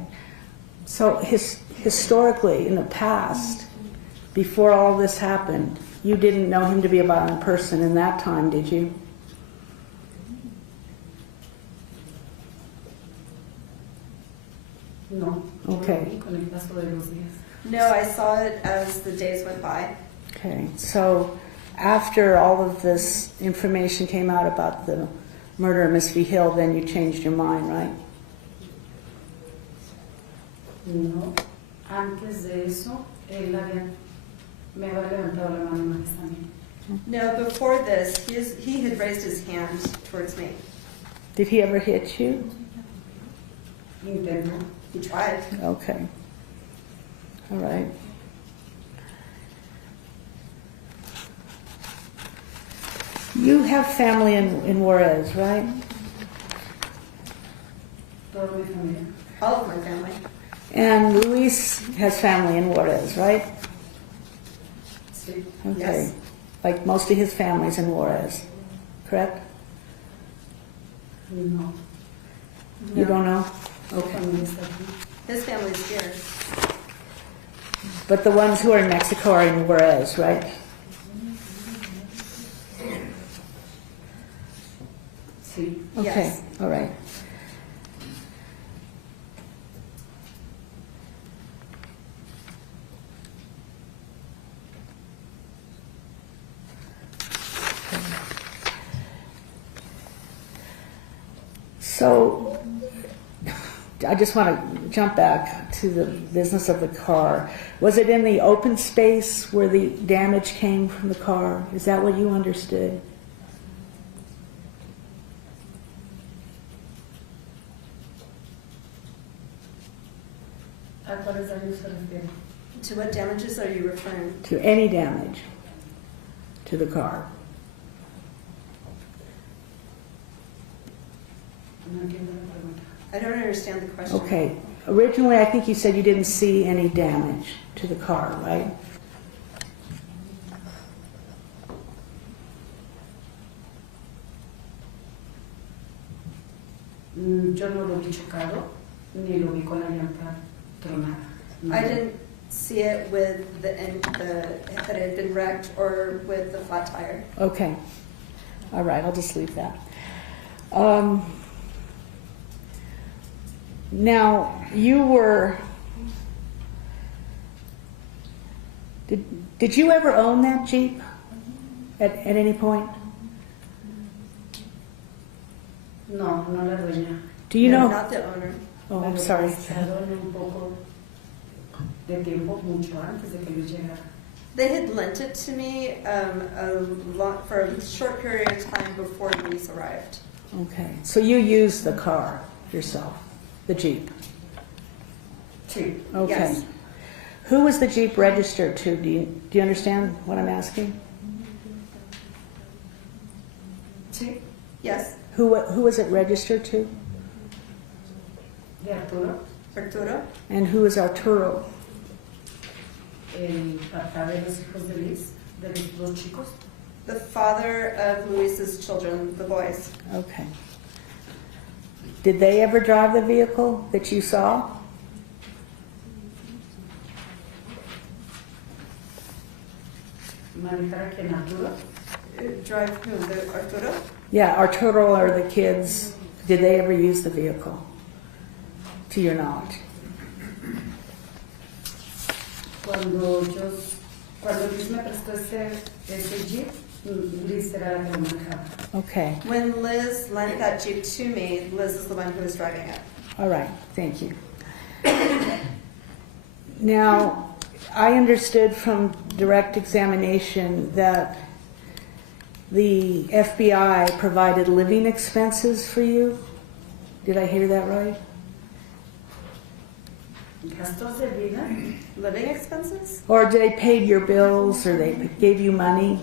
So historically, in the past, before all this happened, you didn't know him to be a violent person in that time, did you? No. Okay. Yo lo vi con el paso de los días. No, I saw it as the days went by. Okay. So after all of this information came out about the murder of Miss Vigil, then you changed your mind, right? No. Antes de eso, él me había levantado la mano más a mí. No, before this, he had raised his hand towards me. Did he ever hit you? Intentó. He tried. Okay. All right. You have family in Juarez, right? Toda mi familia. All of my family. And Luis has family in Juarez, right? Sí. Okay. Yes. Like most of his family's in Juarez, correct? No. You don't know? Su Okay. familia está aquí. His family's here. But the ones who are in Mexico are in Juarez, right? Sí. Okay. Yes. All right. So, I just want to jump back to the business of the car. Was it in the open space where the damage came from the car? Is that what you understood? ¿A cuáles daños se refiere? To what damages are you referring? To any damage to the car? No entiendo la pregunta. I don't understand the question. Okay. Originally, I think you said you didn't see any damage to the car, right? Yo no lo vi chocado, ni lo vi con la llanta tronada. No. I didn't see it with that it had been wrecked or with the flat tire. Okay. All right, I'll just leave that. Now, you were... Did you ever own that Jeep at any point? No, no la dueña. Do you No, know? not the owner. Oh, I'm Pero sorry. pasaron un poco de tiempo, mucho antes de que Luis llegara. They had lent it to me for a short period of time before Luis arrived. Okay, so you used the car yourself, the Jeep? Sí. Okay. Yes. Who was the Jeep registered to? Do you understand what I'm asking? Sí, Yes, Who was it registered to? de Arturo, Arturo. And who is Arturo? el papá de los hijos de Luis, de los dos chicos. The father of Luis's children, the boys. Okay. Did they ever drive the vehicle that you saw? Manejar aquí en Arturo. Drive who? The Arturo? Yeah, Arturo or the kids, did they ever use the vehicle? To your knowledge? Cuando Luis me prestó ese Jeep, Luis era la que lo manejaba. Okay, When Liz lent that Jeep to me, Liz is the one who was driving it. all right, thank you. Now, I understood from direct examination that the FBI provided living expenses for you. Did I hear that right? Gastos de vida. Living expenses? Or they paid your bills, or they gave you money?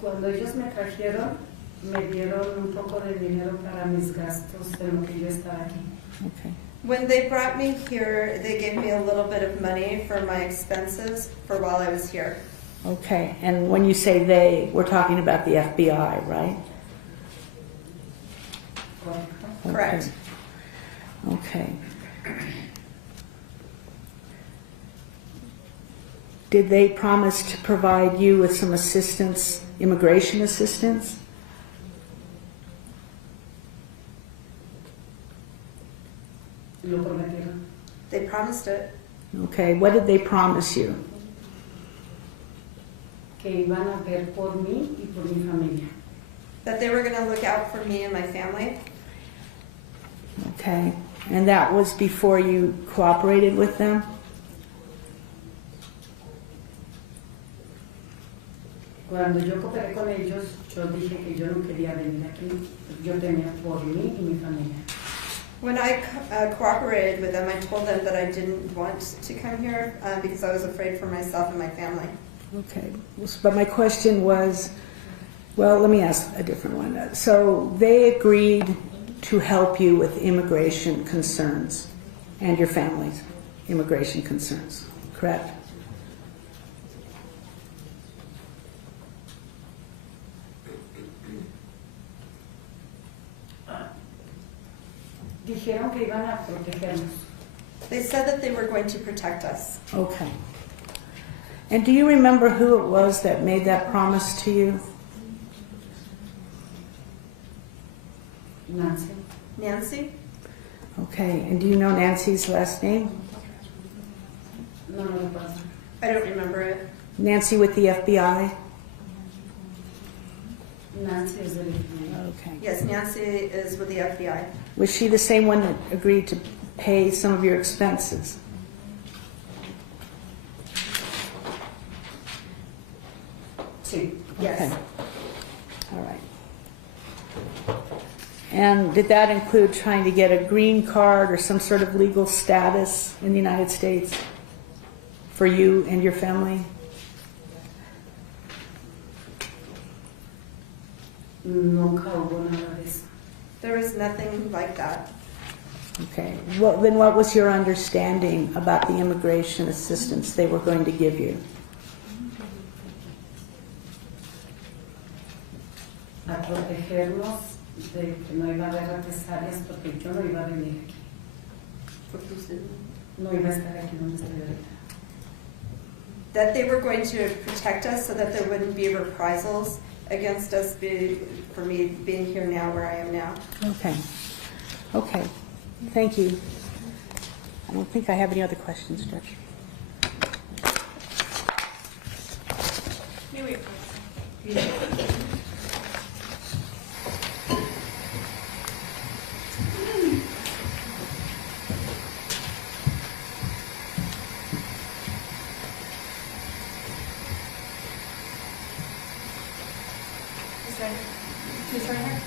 Cuando ellos me trajeron, me dieron un poco de dinero para mis gastos de lo que yo estaba aquí. Okay. When they brought me here, they gave me a little bit of money for my expenses for while I was here. Okay, and when you say they, we're talking about the FBI, right? Correcto. Correct. Okay. Did they promise to provide you with some assistance, immigration assistance? Lo prometieron. They promised it. Okay, what did they promise you? Que iban a ver por mí y por mi familia. That they were going to look out for me and my family. Okay, and that was before you cooperated with them? Cuando yo cooperé con ellos, yo dije que yo no quería venir aquí. Yo temía por mí y mi familia. When I cooperated with them, I told them that I didn't want to come here because I was afraid for myself and my family. Okay, but my question was, well, let me ask a different one. So they agreed to help you with immigration concerns and your family's immigration concerns, correct? Dijeron que iban a protegernos. They said that they were going to protect us. Okay. And do you remember who it was that made that promise to you? Nancy. Nancy? Okay, and do you know Nancy's last name? No me lo pasa. I don't remember it. Nancy with the FBI? Nancy es del FBI. Okay. Yes, Nancy is with the FBI. Was she the same one that agreed to pay some of your expenses? Sí. Yes. Okay. All right. And did that include trying to get a green card or some sort of legal status in the United States for you and your family? Nunca hubo nada de eso. There was nothing like that. Okay. Well, then what was your understanding about the immigration assistance they were going to give you? A protegernos de que no iba a haber represalias porque yo no iba a venir aquí. No iba a estar aquí donde estoy ahorita. That they were going to protect us so that there wouldn't be reprisals against us for me being here now where I am now. Okay. Okay. Thank you. I don't think I have any other questions, Judge. You wait. Who's right here?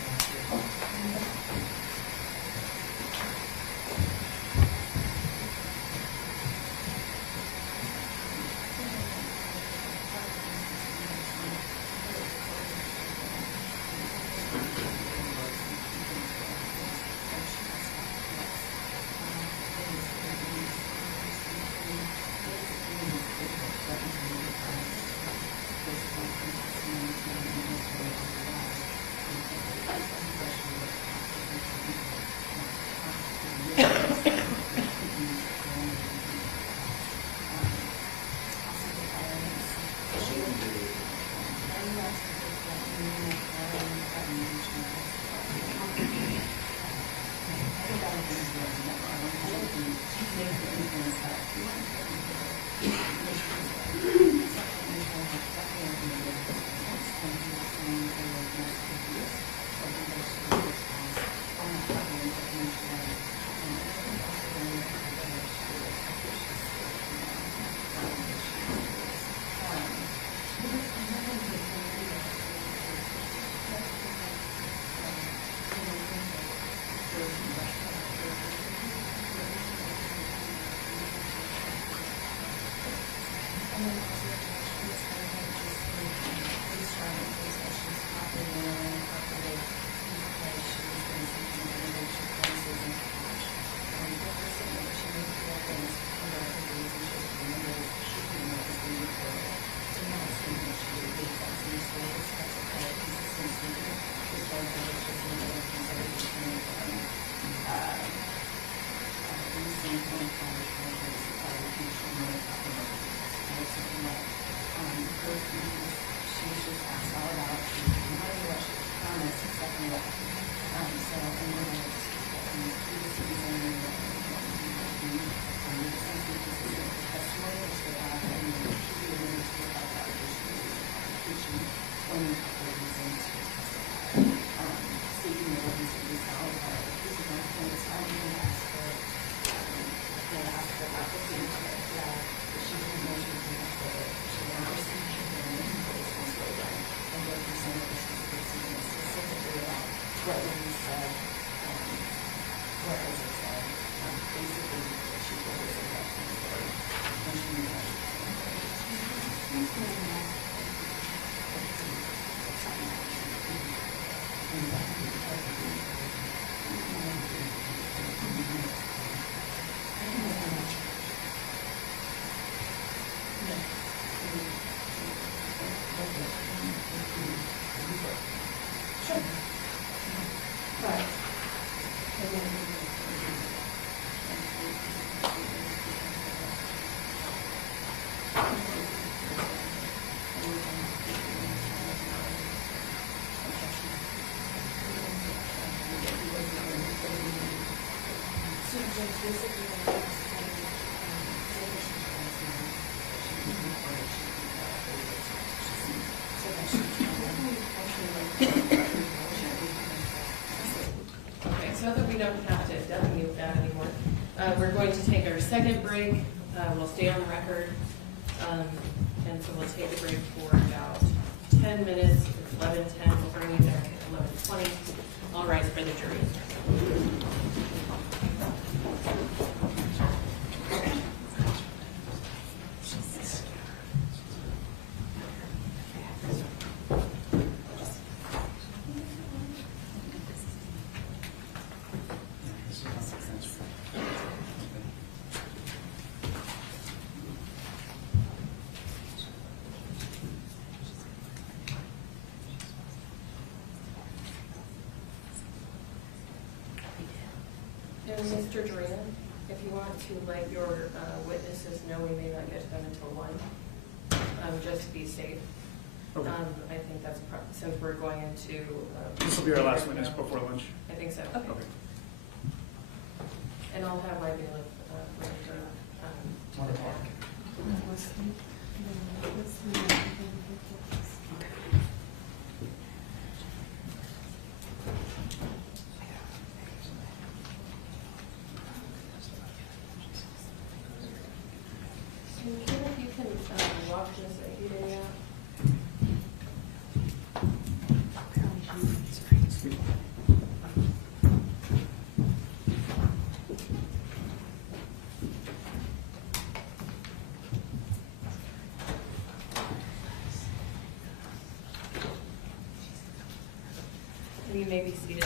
Okay, so that we don't have to W that anymore, we're going to take our second break. We'll stay on the record. And so we'll take a break for about 10 minutes. It's 11:10. We'll bring you back at 11:20. All rise for the jury. And Mr. Duran, if you want to let your witnesses know, we may not get to them until 1, just to be safe. Okay. I think that's, since we're going into. This will be our last witness before lunch. I think so. Okay. Okay. And I'll have my bailiff, ready for, 1 o'clock. And Kim, if you can walk this area out. And you may be seated.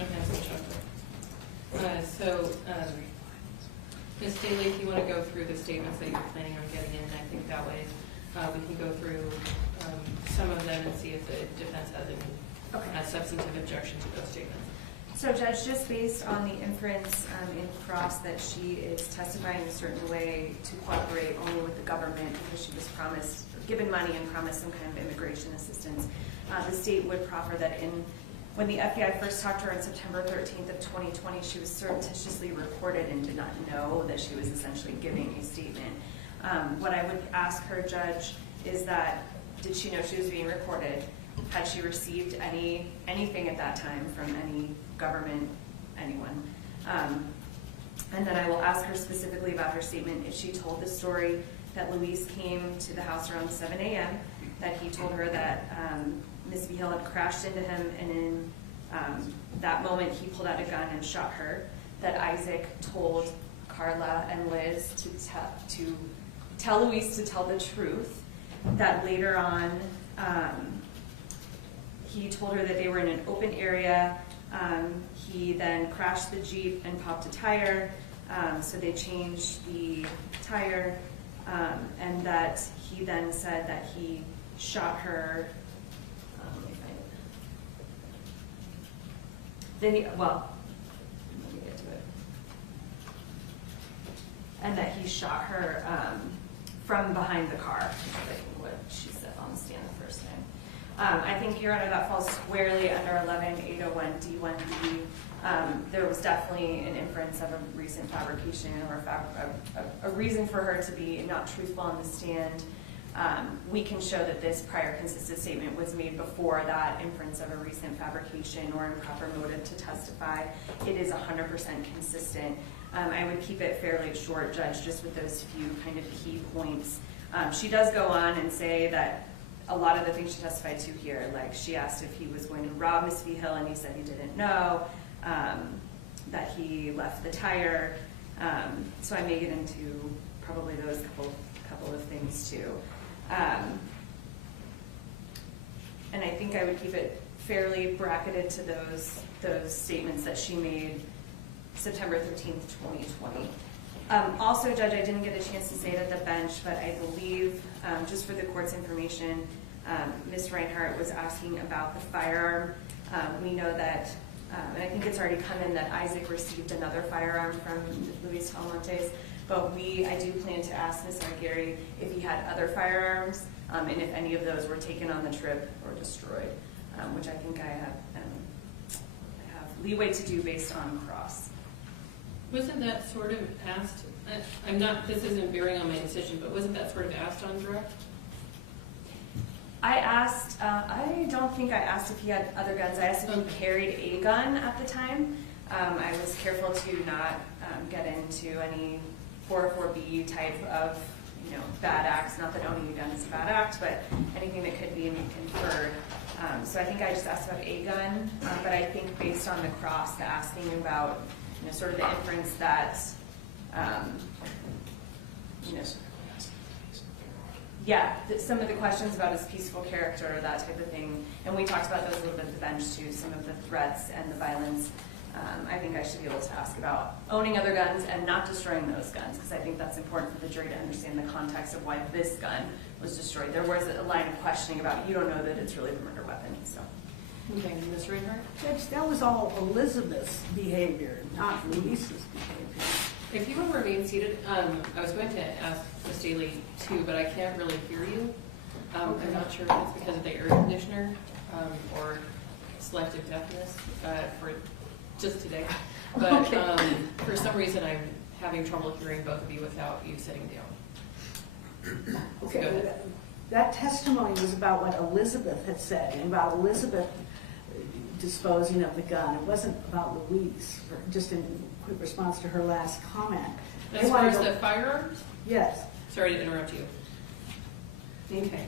Okay, so chocolate. Ms. Daly, if you want to go through the statements that you're planning on getting in, I think that way we can go through some of them and see if the defense has any substantive objection to those statements. So Judge, just based on the inference in cross that she is testifying in a certain way to cooperate only with the government because she was given money and promised some kind of immigration assistance, the state would proffer that when the FBI first talked to her on September 13th of 2020, she was surreptitiously recorded and did not know that she was essentially giving a statement. What I would ask her, Judge, is that did she know she was being recorded? Had she received anything at that time from any government, anyone? And then I will ask her specifically about her statement if she told the story that Luis came to the house around 7 a.m., that he told her that Ms. Vigil had crashed into him, and in that moment he pulled out a gun and shot her, that Isaac told Carla and Liz to tell Luis to tell the truth, that later on he told her that they were in an open area. He then crashed the Jeep and popped a tire, so they changed the tire, and that he then said that he shot her. Let me find it. Then let me get to it. And that he shot her from behind the car, like what she said on the stand the first time. I think, Your Honor, that falls squarely under 11801 D1B. There was definitely an inference of a recent fabrication or a reason for her to be not truthful on the stand. We can show that this prior consistent statement was made before that inference of a recent fabrication or improper motive to testify. It is 100% consistent. I would keep it fairly short, Judge, just with those few kind of key points. She does go on and say that a lot of the things she testified to here, like she asked if he was going to rob Miss Vigil and he said he didn't know, that he left the tire. So I may get into probably those couple of things too. And I think I would keep it fairly bracketed to those statements that she made September 13th, 2020. Also, Judge, I didn't get a chance to say it at the bench, but I believe, just for the court's information, Ms. Reinhart was asking about the firearm. We know that, and I think it's already come in, that Isaac received another firearm from Luis Talamantes, but I do plan to ask Ms. Argueri if he had other firearms, and if any of those were taken on the trip or destroyed, which I think I have leeway to do based on cross. Wasn't that sort of asked, I'm not, this isn't bearing on my decision, but wasn't that sort of asked on direct? I asked, I don't think I asked if he had other guns. I asked if he carried a gun at the time. I was careful to not get into any 404B type of, bad acts. Not that owning a gun is a bad act, but anything that could be inferred. So I think I just asked about a gun, but I think based on the cross, the asking about, sort of the inference that, some of the questions about his peaceful character, that type of thing, and we talked about those a little bit at the bench too, some of the threats and the violence. I think I should be able to ask about owning other guns and not destroying those guns, because I think that's important for the jury to understand the context of why this gun was destroyed. There was a line of questioning about, you don't know that it's really the murder weapon, so. Okay, Ms. Reinhardt? Judge, that was all Elizabeth's behavior, not Luis's behavior. If you will remain seated, I was going to ask Ms. Daly too, but I can't really hear you. I'm not sure if it's because of the air conditioner or selective deafness for just today. But for some reason, I'm having trouble hearing both of you without you sitting down. Okay, Go ahead. that testimony was about what Elizabeth had said, and about Elizabeth disposing of the gun. It wasn't about Luis, just in quick response to her last comment. As far as the firearms? Yes. Sorry to interrupt you. Okay.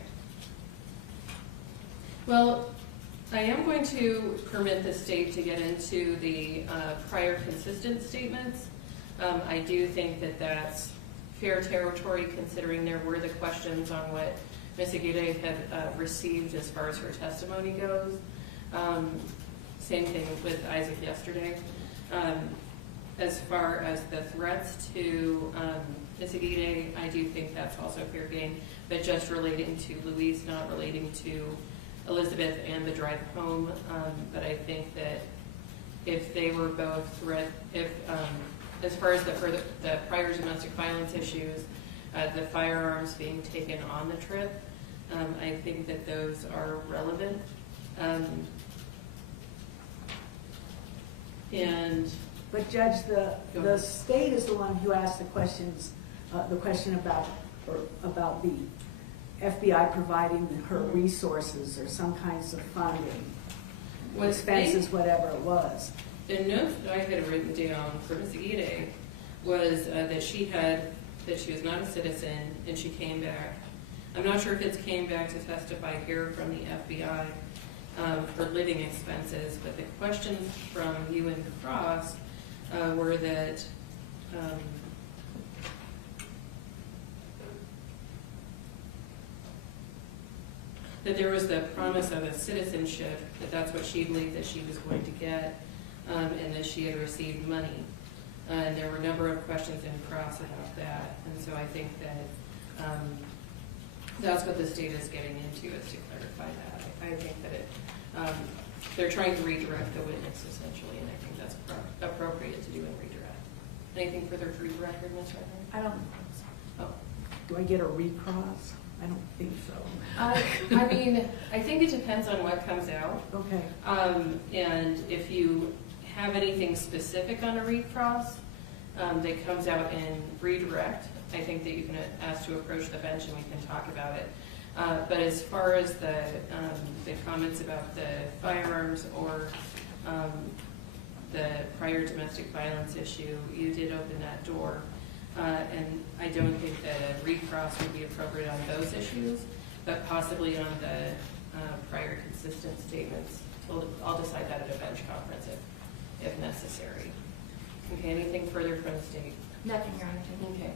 Well, I am going to permit the state to get into the prior consistent statements. I do think that that's fair territory, considering there were the questions on what Ms. Aguirre had received as far as her testimony goes. Same thing with Isaac yesterday. As far as the threats to Ms. Aguirre, I do think that's also fair game, but just relating to Luis, not relating to Elizabeth and the drive home. But I think that if they were both as far as the prior domestic violence issues, the firearms being taken on the trip, I think that those are relevant. But Judge, the state is the one who asked the question about the FBI providing her resources or some kinds of funding, expenses, whatever it was. The note that I had written down for Ms. Aguirre was that she was not a citizen and she came back. I'm not sure if it came back to testify here from the FBI for living expenses, but the questions from you and Cross were that that there was the promise of a citizenship, that that's what she believed that she was going to get, and that she had received money. And there were a number of questions in Cross about that, and so I think that that's what the state is getting into, is to clarify that. I think that they're trying to redirect the witness, essentially, and I think that's appropriate to do in redirect. Anything further for the record, Ms. Reiner? I don't. Oh. Do I get a recross? I don't think so. I mean, I think it depends on what comes out. Okay. And if you have anything specific on a recross that comes out in redirect, I think that you can ask to approach the bench and we can talk about it. But as far as the comments about the firearms or the prior domestic violence issue, you did open that door. And I don't think that a recross would be appropriate on those issues, but possibly on the prior consistent statements. I'll decide that at a bench conference if necessary. Okay, anything further from the state? Nothing, Your Honor. Okay.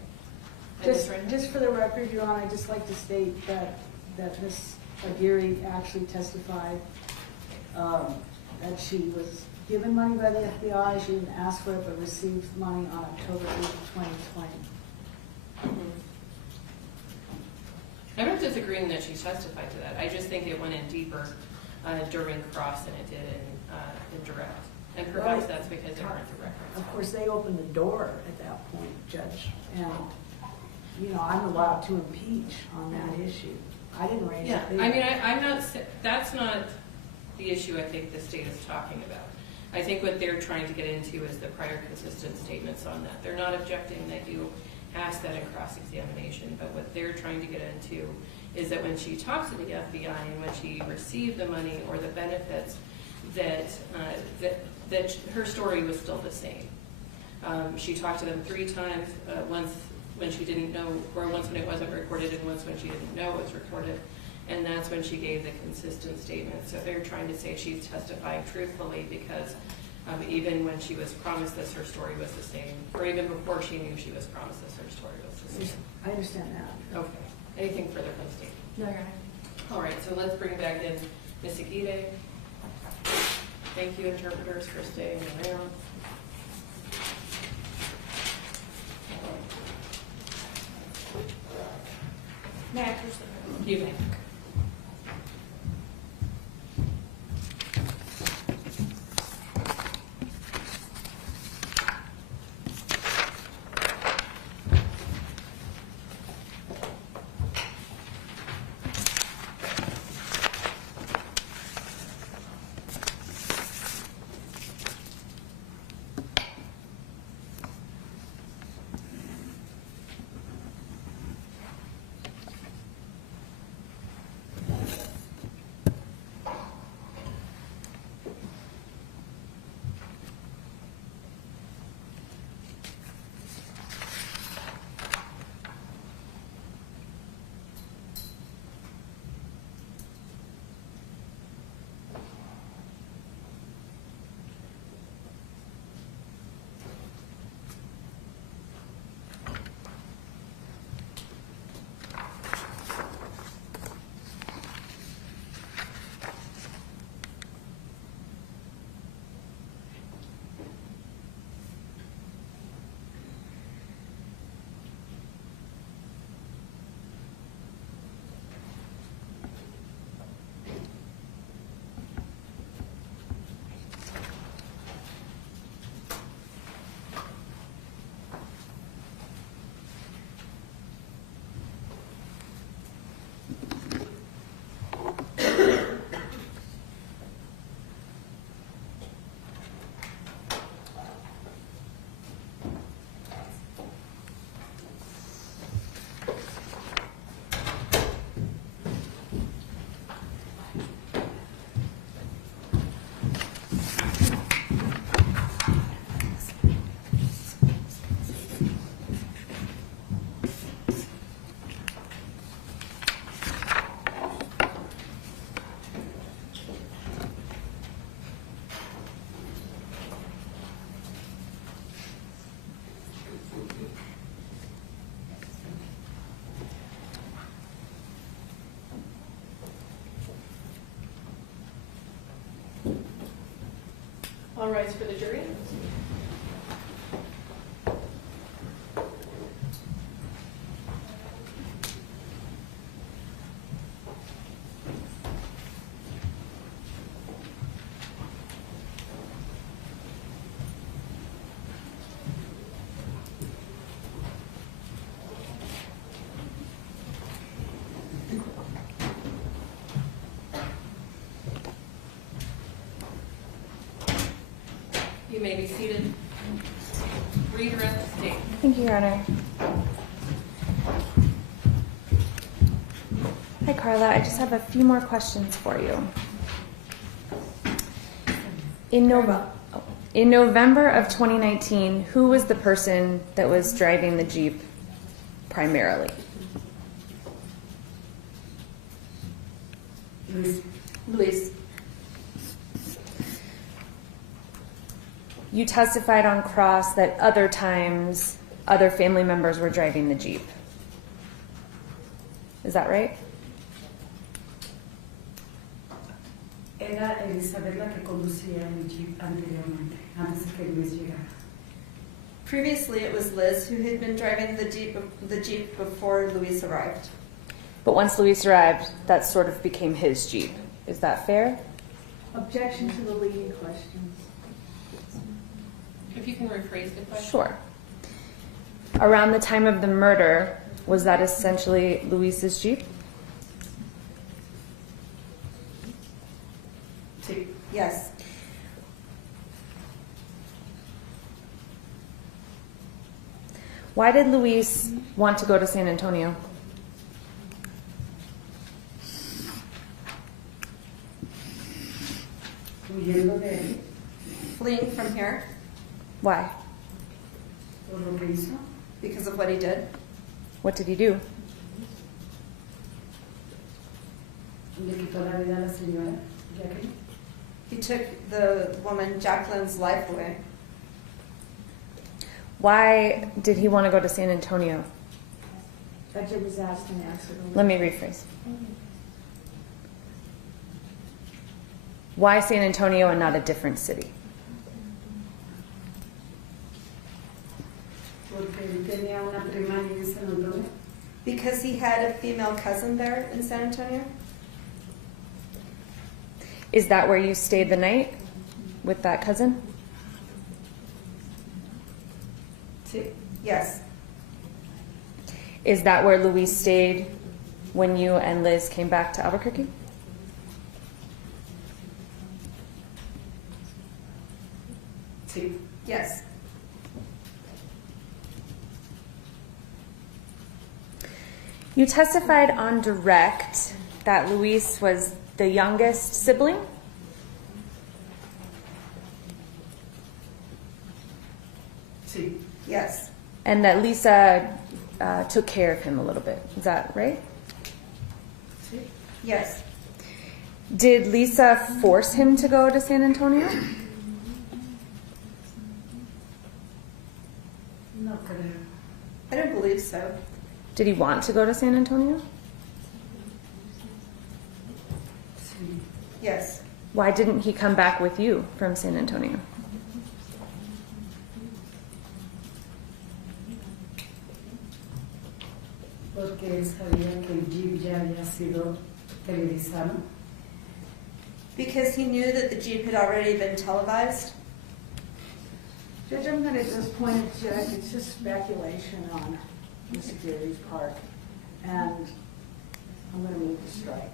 And Ms. Reiner? Just for the record, Your Honor, I'd just like to state that Ms. Aguirre actually testified that she was given money by the FBI. She didn't ask for it, but received money on October 8, 2020. Mm-hmm. I'm not disagreeing that she testified to that. I just think it went in deeper during cross than it did in direct. And perhaps that's because they weren't the records. Of course, they opened the door at that point, Judge. And, I'm allowed to impeach on that issue. I didn't raise it. Yeah, I mean, I'm not, that's not the issue I think the state is talking about. I think what they're trying to get into is the prior consistent statements on that. They're not objecting that you ask that in cross-examination, but what they're trying to get into is that when she talks to the FBI and when she received the money or the benefits, that her story was still the same. She talked to them 3 times, once when she didn't know, or once when it wasn't recorded, and once when she didn't know it was recorded, and that's when she gave the consistent statement. So they're trying to say she's testifying truthfully because even when she was promised this, her story was the same, or even before she knew she was promised this, her story was the same. I understand that. Okay. Anything further from the state? No, Your Honor. All right, so let's bring back in Ms. Aguirre. Thank you, interpreters, for staying around. May I proceed? You may. All rise for the jury. You may be seated. Reader at the state. Thank you, Your Honor. Hi, Carla. I just have a few more questions for you. In November of 2019, who was the person that was driving the Jeep primarily? Luis. You testified on cross that other times other family members were driving the Jeep. Is that right? Era Elizabeth la que conducía el Jeep anteriormente, antes de que Luis llegara. Previously, it was Liz who had been driving the Jeep before Luis arrived. But once Luis arrived, that sort of became his Jeep. Is that fair? Objection to the leading questions. If you can rephrase the question. Sure. Around the time of the murder, was that essentially Luis's Jeep? Yes. Why did Luis want to go to San Antonio? huyendo de él Fleeing from here Why? por lo que hizo. because of what he did. What did he do? Le quitó la vida a la señora Jacqueline. He took the woman Jacqueline's life away. Why did he want to go to San Antonio? That was asked and answered. Let me rephrase. Why San Antonio and not a different city? Porque él tenía una prima ahí en San Antonio. Because he had a female cousin there in San Antonio. Is that where you stayed the night with that cousin? Sí. Yes. Is that where Luis stayed when you and Liz came back to Albuquerque? Sí. Yes. You testified on direct that Luis was the youngest sibling. Sí. Yes. And that Lisa took care of him a little bit. Is that right? Sí. Yes. Did Lisa force him to go to San Antonio? No creo. I don't believe so. Did he want to go to San Antonio? Sí. Yes. Why didn't he come back with you from San Antonio? Porque él sabía que el jeep ya había sido televisado. Because he knew that the Jeep had already been televised. Judge, I'm going to just point it, Jack, it's just speculation on Mr. Gary's part, and I'm going to move the strike.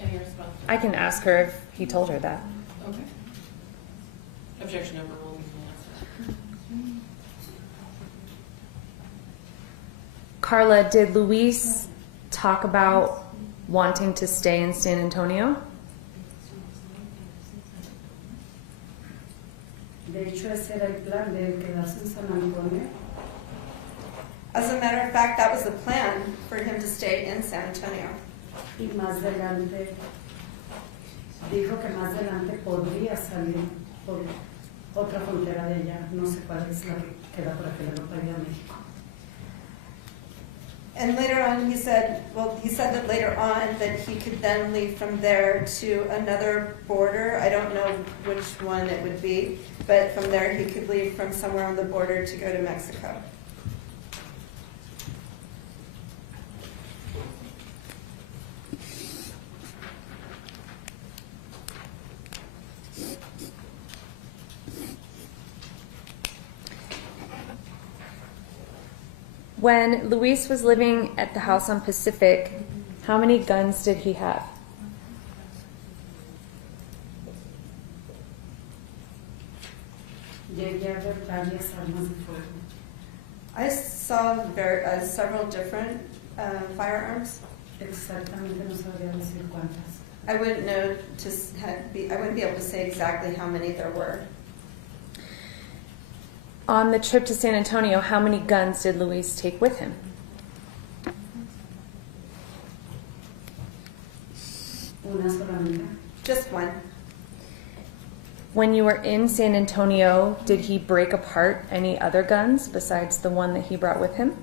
Any response? I can ask her if he told her that. Okay. Objection overruled. We can ask that. Carla, did Luis talk about wanting to stay in San Antonio? De hecho, ese era el plan de él quedarse en San Antonio. As a matter of fact, that was the plan for him to stay in San Antonio. Y más adelante, dijo que más adelante podría salir por otra frontera de allá. No sé cuál es la que queda por aquel lado para ir a México. And later on, he said that later on that he could then leave from there to another border. I don't know which one it would be, but from there he could leave from somewhere on the border to go to Mexico. When Luis was living at the house on Pacific, how many guns did he have? Llegué a ver varias armas de fuego. I saw several different firearms. Exactamente no sabría decir cuántas. I wouldn't know I wouldn't be able to say exactly how many there were. On the trip to San Antonio, how many guns did Luis take with him? Una solamente. Just one. When you were in San Antonio, did he break apart any other guns besides the one that he brought with him?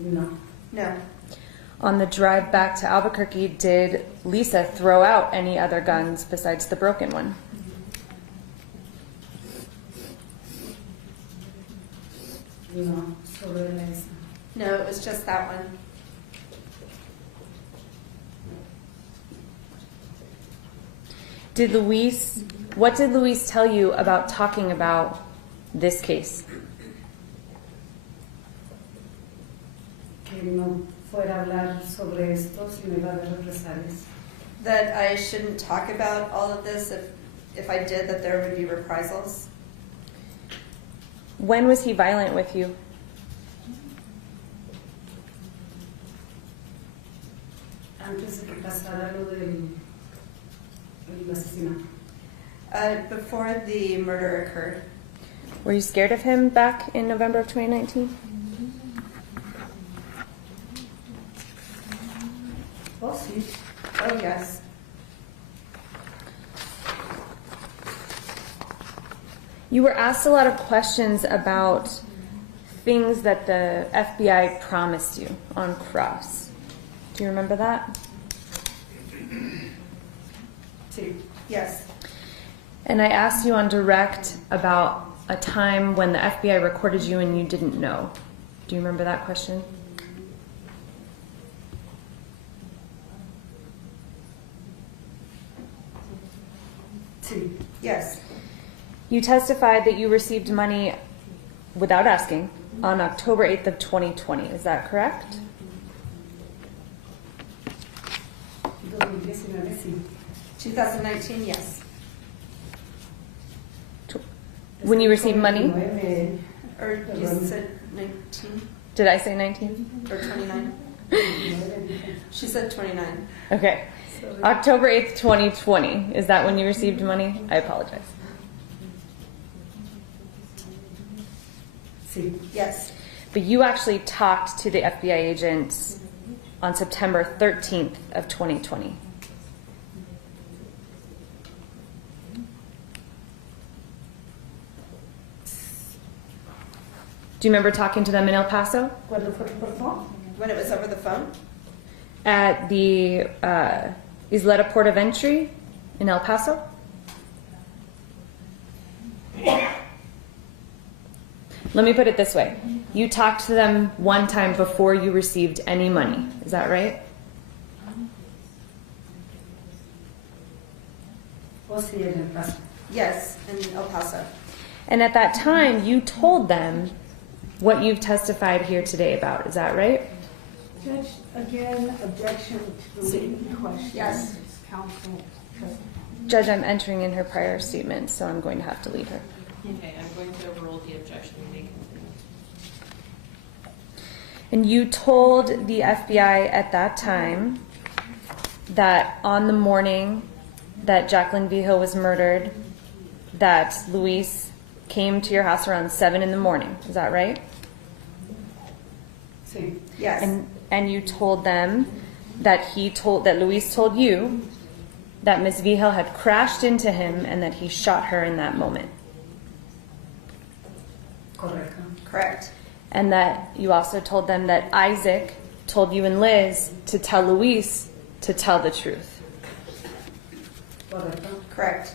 No. No. On the drive back to Albuquerque, did Lisa throw out any other guns besides the broken one? No, solo era esa. No, it was just that one. What did Luis tell you about talking about this case? Que no fuera a hablar sobre esto si me iba a haber represalias. That I shouldn't talk about all of this if I did, that there would be reprisals. When was he violent with you? Antes de que pasara lo del el asesinato. Before the murder occurred. Were you scared of him back in November of 2019? Oh, sí. Oh, yes. You were asked a lot of questions about things that the FBI promised you on Cross. Do you remember that? Sí. Yes. And I asked you on direct about a time when the FBI recorded you and you didn't know. Do you remember that question? Sí. Yes. You testified that you received money without asking on October 8th of 2020. Is that correct? 2019, sí. 2019, yes. When you received money? 29, Or you said 19 Did I say 19? or 29? She said 29. Okay. October 8th, 2020. Is that when you received money? I apologize. Sí. Yes. But you actually talked to the FBI agents on September 13th of 2020. Do you remember talking to them in El Paso? ¿Cuándo fue por favor? When it was over the phone? At the Isleta Port of Entry in El Paso? Let me put it this way. You talked to them one time before you received any money. Is that right? Oh, sí, en el paso. Yes, in El Paso. And at that time, you told them what you've testified here today about. Is that right? Judge, again, objection to the leading question. Yes. Counsel. Judge, I'm entering in her prior statement, so I'm going to have to leave her. Okay, I'm going to overrule the objection and make And you told the FBI at that time that on the morning that Jacqueline Vigil was murdered, that Luis came to your house around 7 in the morning. Is that right? Sí. Yes. And you told them that Luis told you that Miss Vigil had crashed into him and that he shot her in that moment. Correcto. Correct. And that you also told them that Isaac told you and Liz to tell Luis to tell the truth. Correcto. Correct.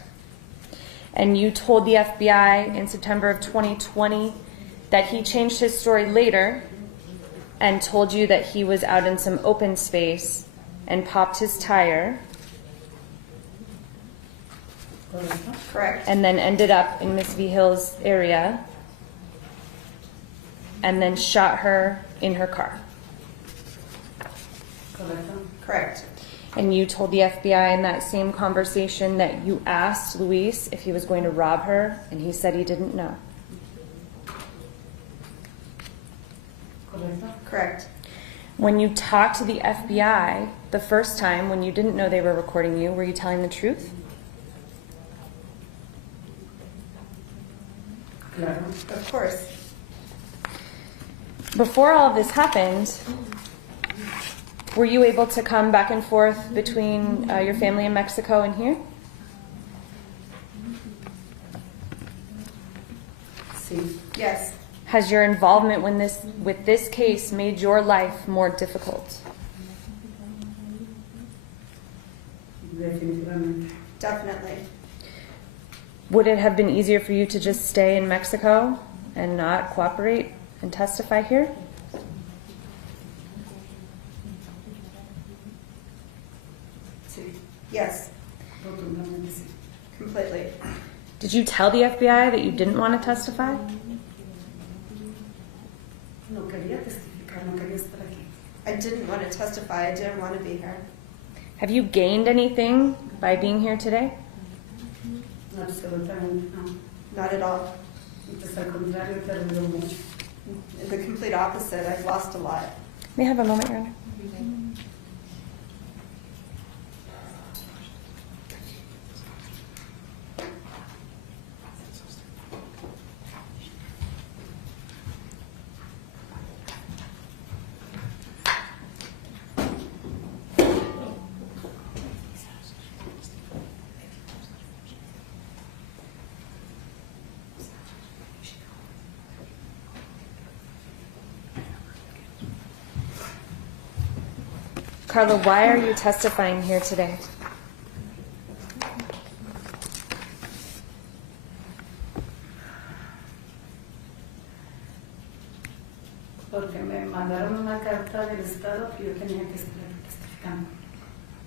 And you told the FBI in September of 2020 that he changed his story later and told you that he was out in some open space and popped his tire Correcto. Correct. and then ended up in Miss Vigil's area and then shot her in her car. Correcto. Correct. And you told the FBI in that same conversation that you asked Luis if he was going to rob her, and he said he didn't know. Correcto. Correct. When you talked to the FBI the first time, when you didn't know they were recording you, were you telling the truth? Claro. Of course. Before all of this happened, were you able to come back and forth between your family in Mexico and here? Sí. Yes. Has your involvement with this case made your life more difficult? Definitivamente. Definitely. Would it have been easier for you to just stay in Mexico and not cooperate and testify here? Sí. Yes. Rotundamente sí. Completely. Did you tell the FBI that you didn't want to testify? No quería testificar, no quería estar aquí. I didn't want to testify. I didn't want to be here. Have you gained anything by being here today? Absolutamente no. Not at all. Entonces, al contrario, he perdido mucho. The complete opposite. I've lost a lot. May I have a moment, Your Honor? Carla, why are you testifying here today? Porque me mandaron una carta del Estado que yo tenía que estar testificando.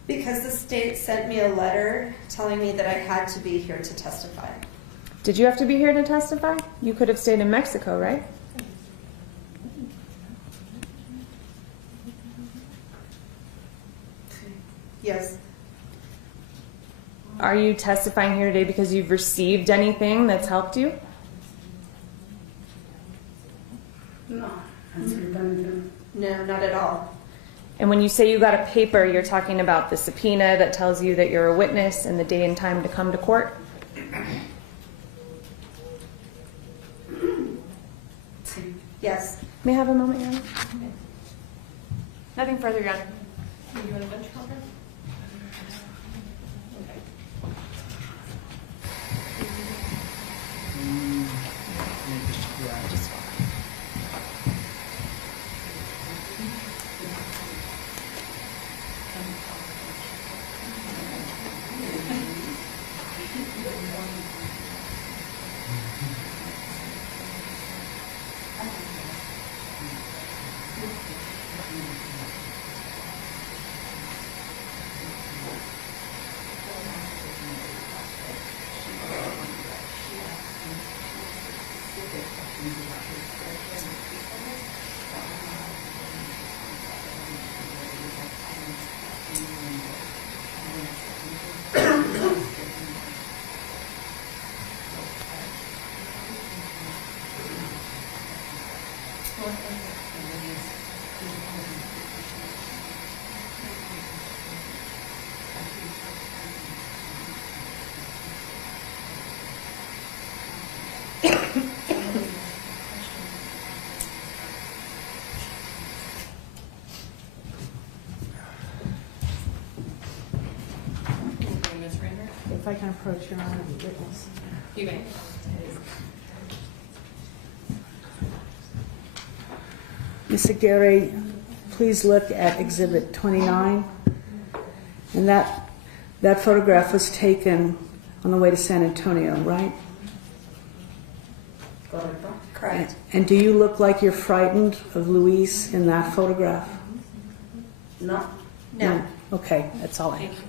Because the state sent me a letter telling me that I had to be here to testify. Did you have to be here to testify? You could have stayed in Mexico, right? Yes. Are you testifying here today because you've received anything that's helped you? No, absolutamente no. No, not at all. And when you say you got a paper, you're talking about the subpoena that tells you that you're a witness and the day and time to come to court? Sí. Yes. May I have a moment, Your Honor? Nothing further, Your Honor. You want a bench conference? Okay. Okay, Ms. Rayner? If I can approach Your Honor, witness. You may. Ms. Aguirre, please look at Exhibit 29. And that photograph was taken on the way to San Antonio, right? Correcto. Correct. And do you look like you're frightened of Luis in that photograph? No. No. Okay, that's all I Thank have. you.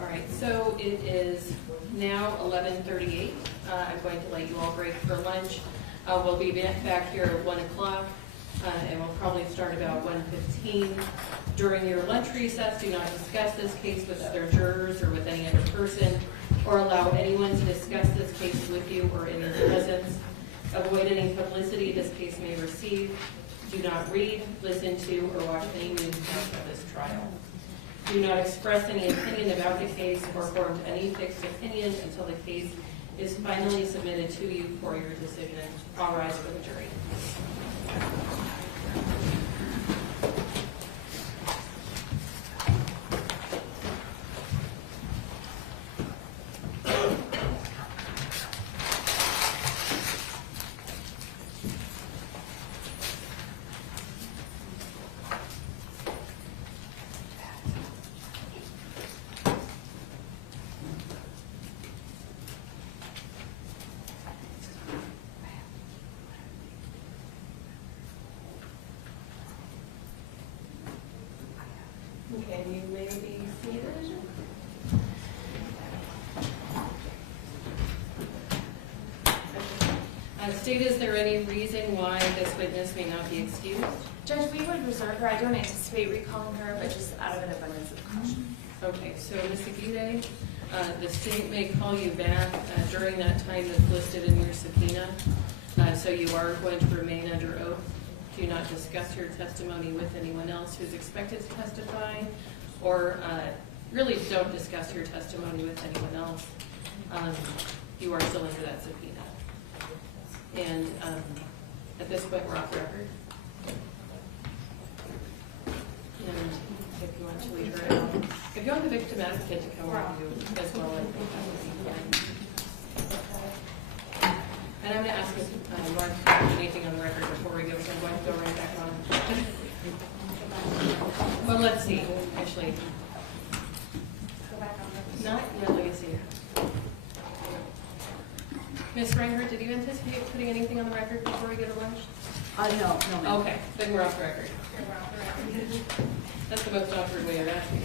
All right, so it is now 11:38. I'm going to let you all break for lunch. We'll be back here at 1 o'clock, and we'll probably start about 1:15. During your lunch recess, do not discuss this case with other jurors or with any other person, or allow anyone to discuss this case with you or in your presence. Avoid any publicity this case may receive. Do not read, listen to, or watch any newscast of this trial. Do not express any opinion about the case or form any fixed opinion until the case is finally submitted to you for your decision. All rise for the jury. Okay, you may be seated. State, is there any reason why this witness may not be excused? Judge, we would reserve her. I don't anticipate recalling her, but just out of an abundance of caution. Okay, so Ms. Aguirre, The state may call you back during that time that's listed in your subpoena. So you are going to remain under oath. Do not discuss your testimony with anyone else who's expected to testify, or really don't discuss your testimony with anyone else. You are still under that subpoena. And at this point, we're off record. And if you want to leave her out, if you want the victim advocate to come with you as well, I think that would be fine. And I'm going to ask if Mark has anything on the record before we go, so I'm going to go right back on. Well, let's see, actually. Not yet, let me see. Ms. Reinhardt, did you anticipate putting anything on the record before we go to lunch? No, ma'am. Okay, then we're off the record. That's the most awkward way of asking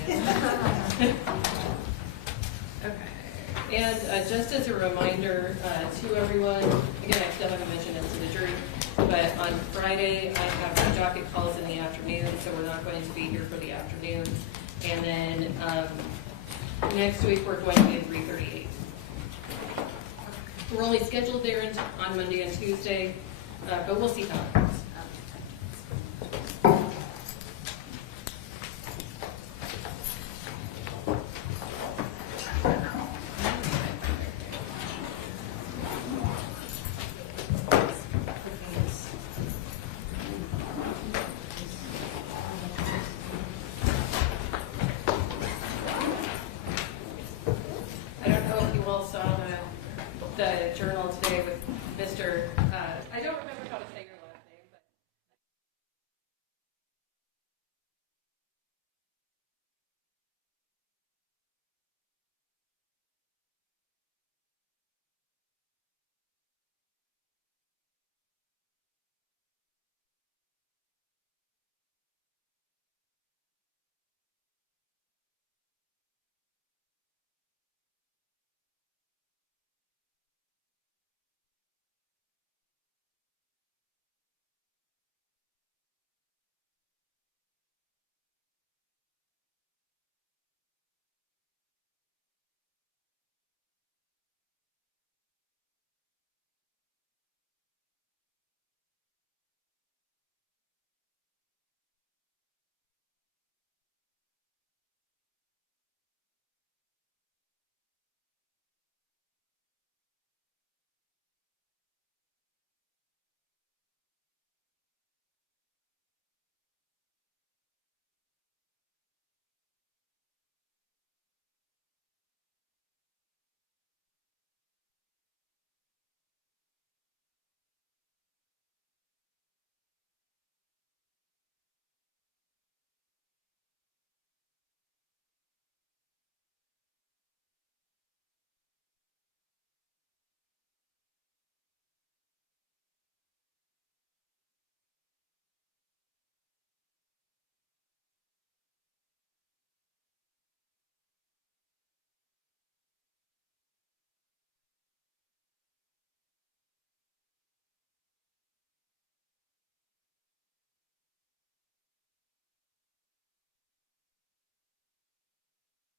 it. Okay. And just as a reminder to everyone, again, I still haven't mentioned it to the jury, but on Friday I have docket calls in the afternoon, so we're not going to be here for the afternoon. And then next week we're going to be at 3:38. We're only scheduled there on Monday and Tuesday, but we'll see how.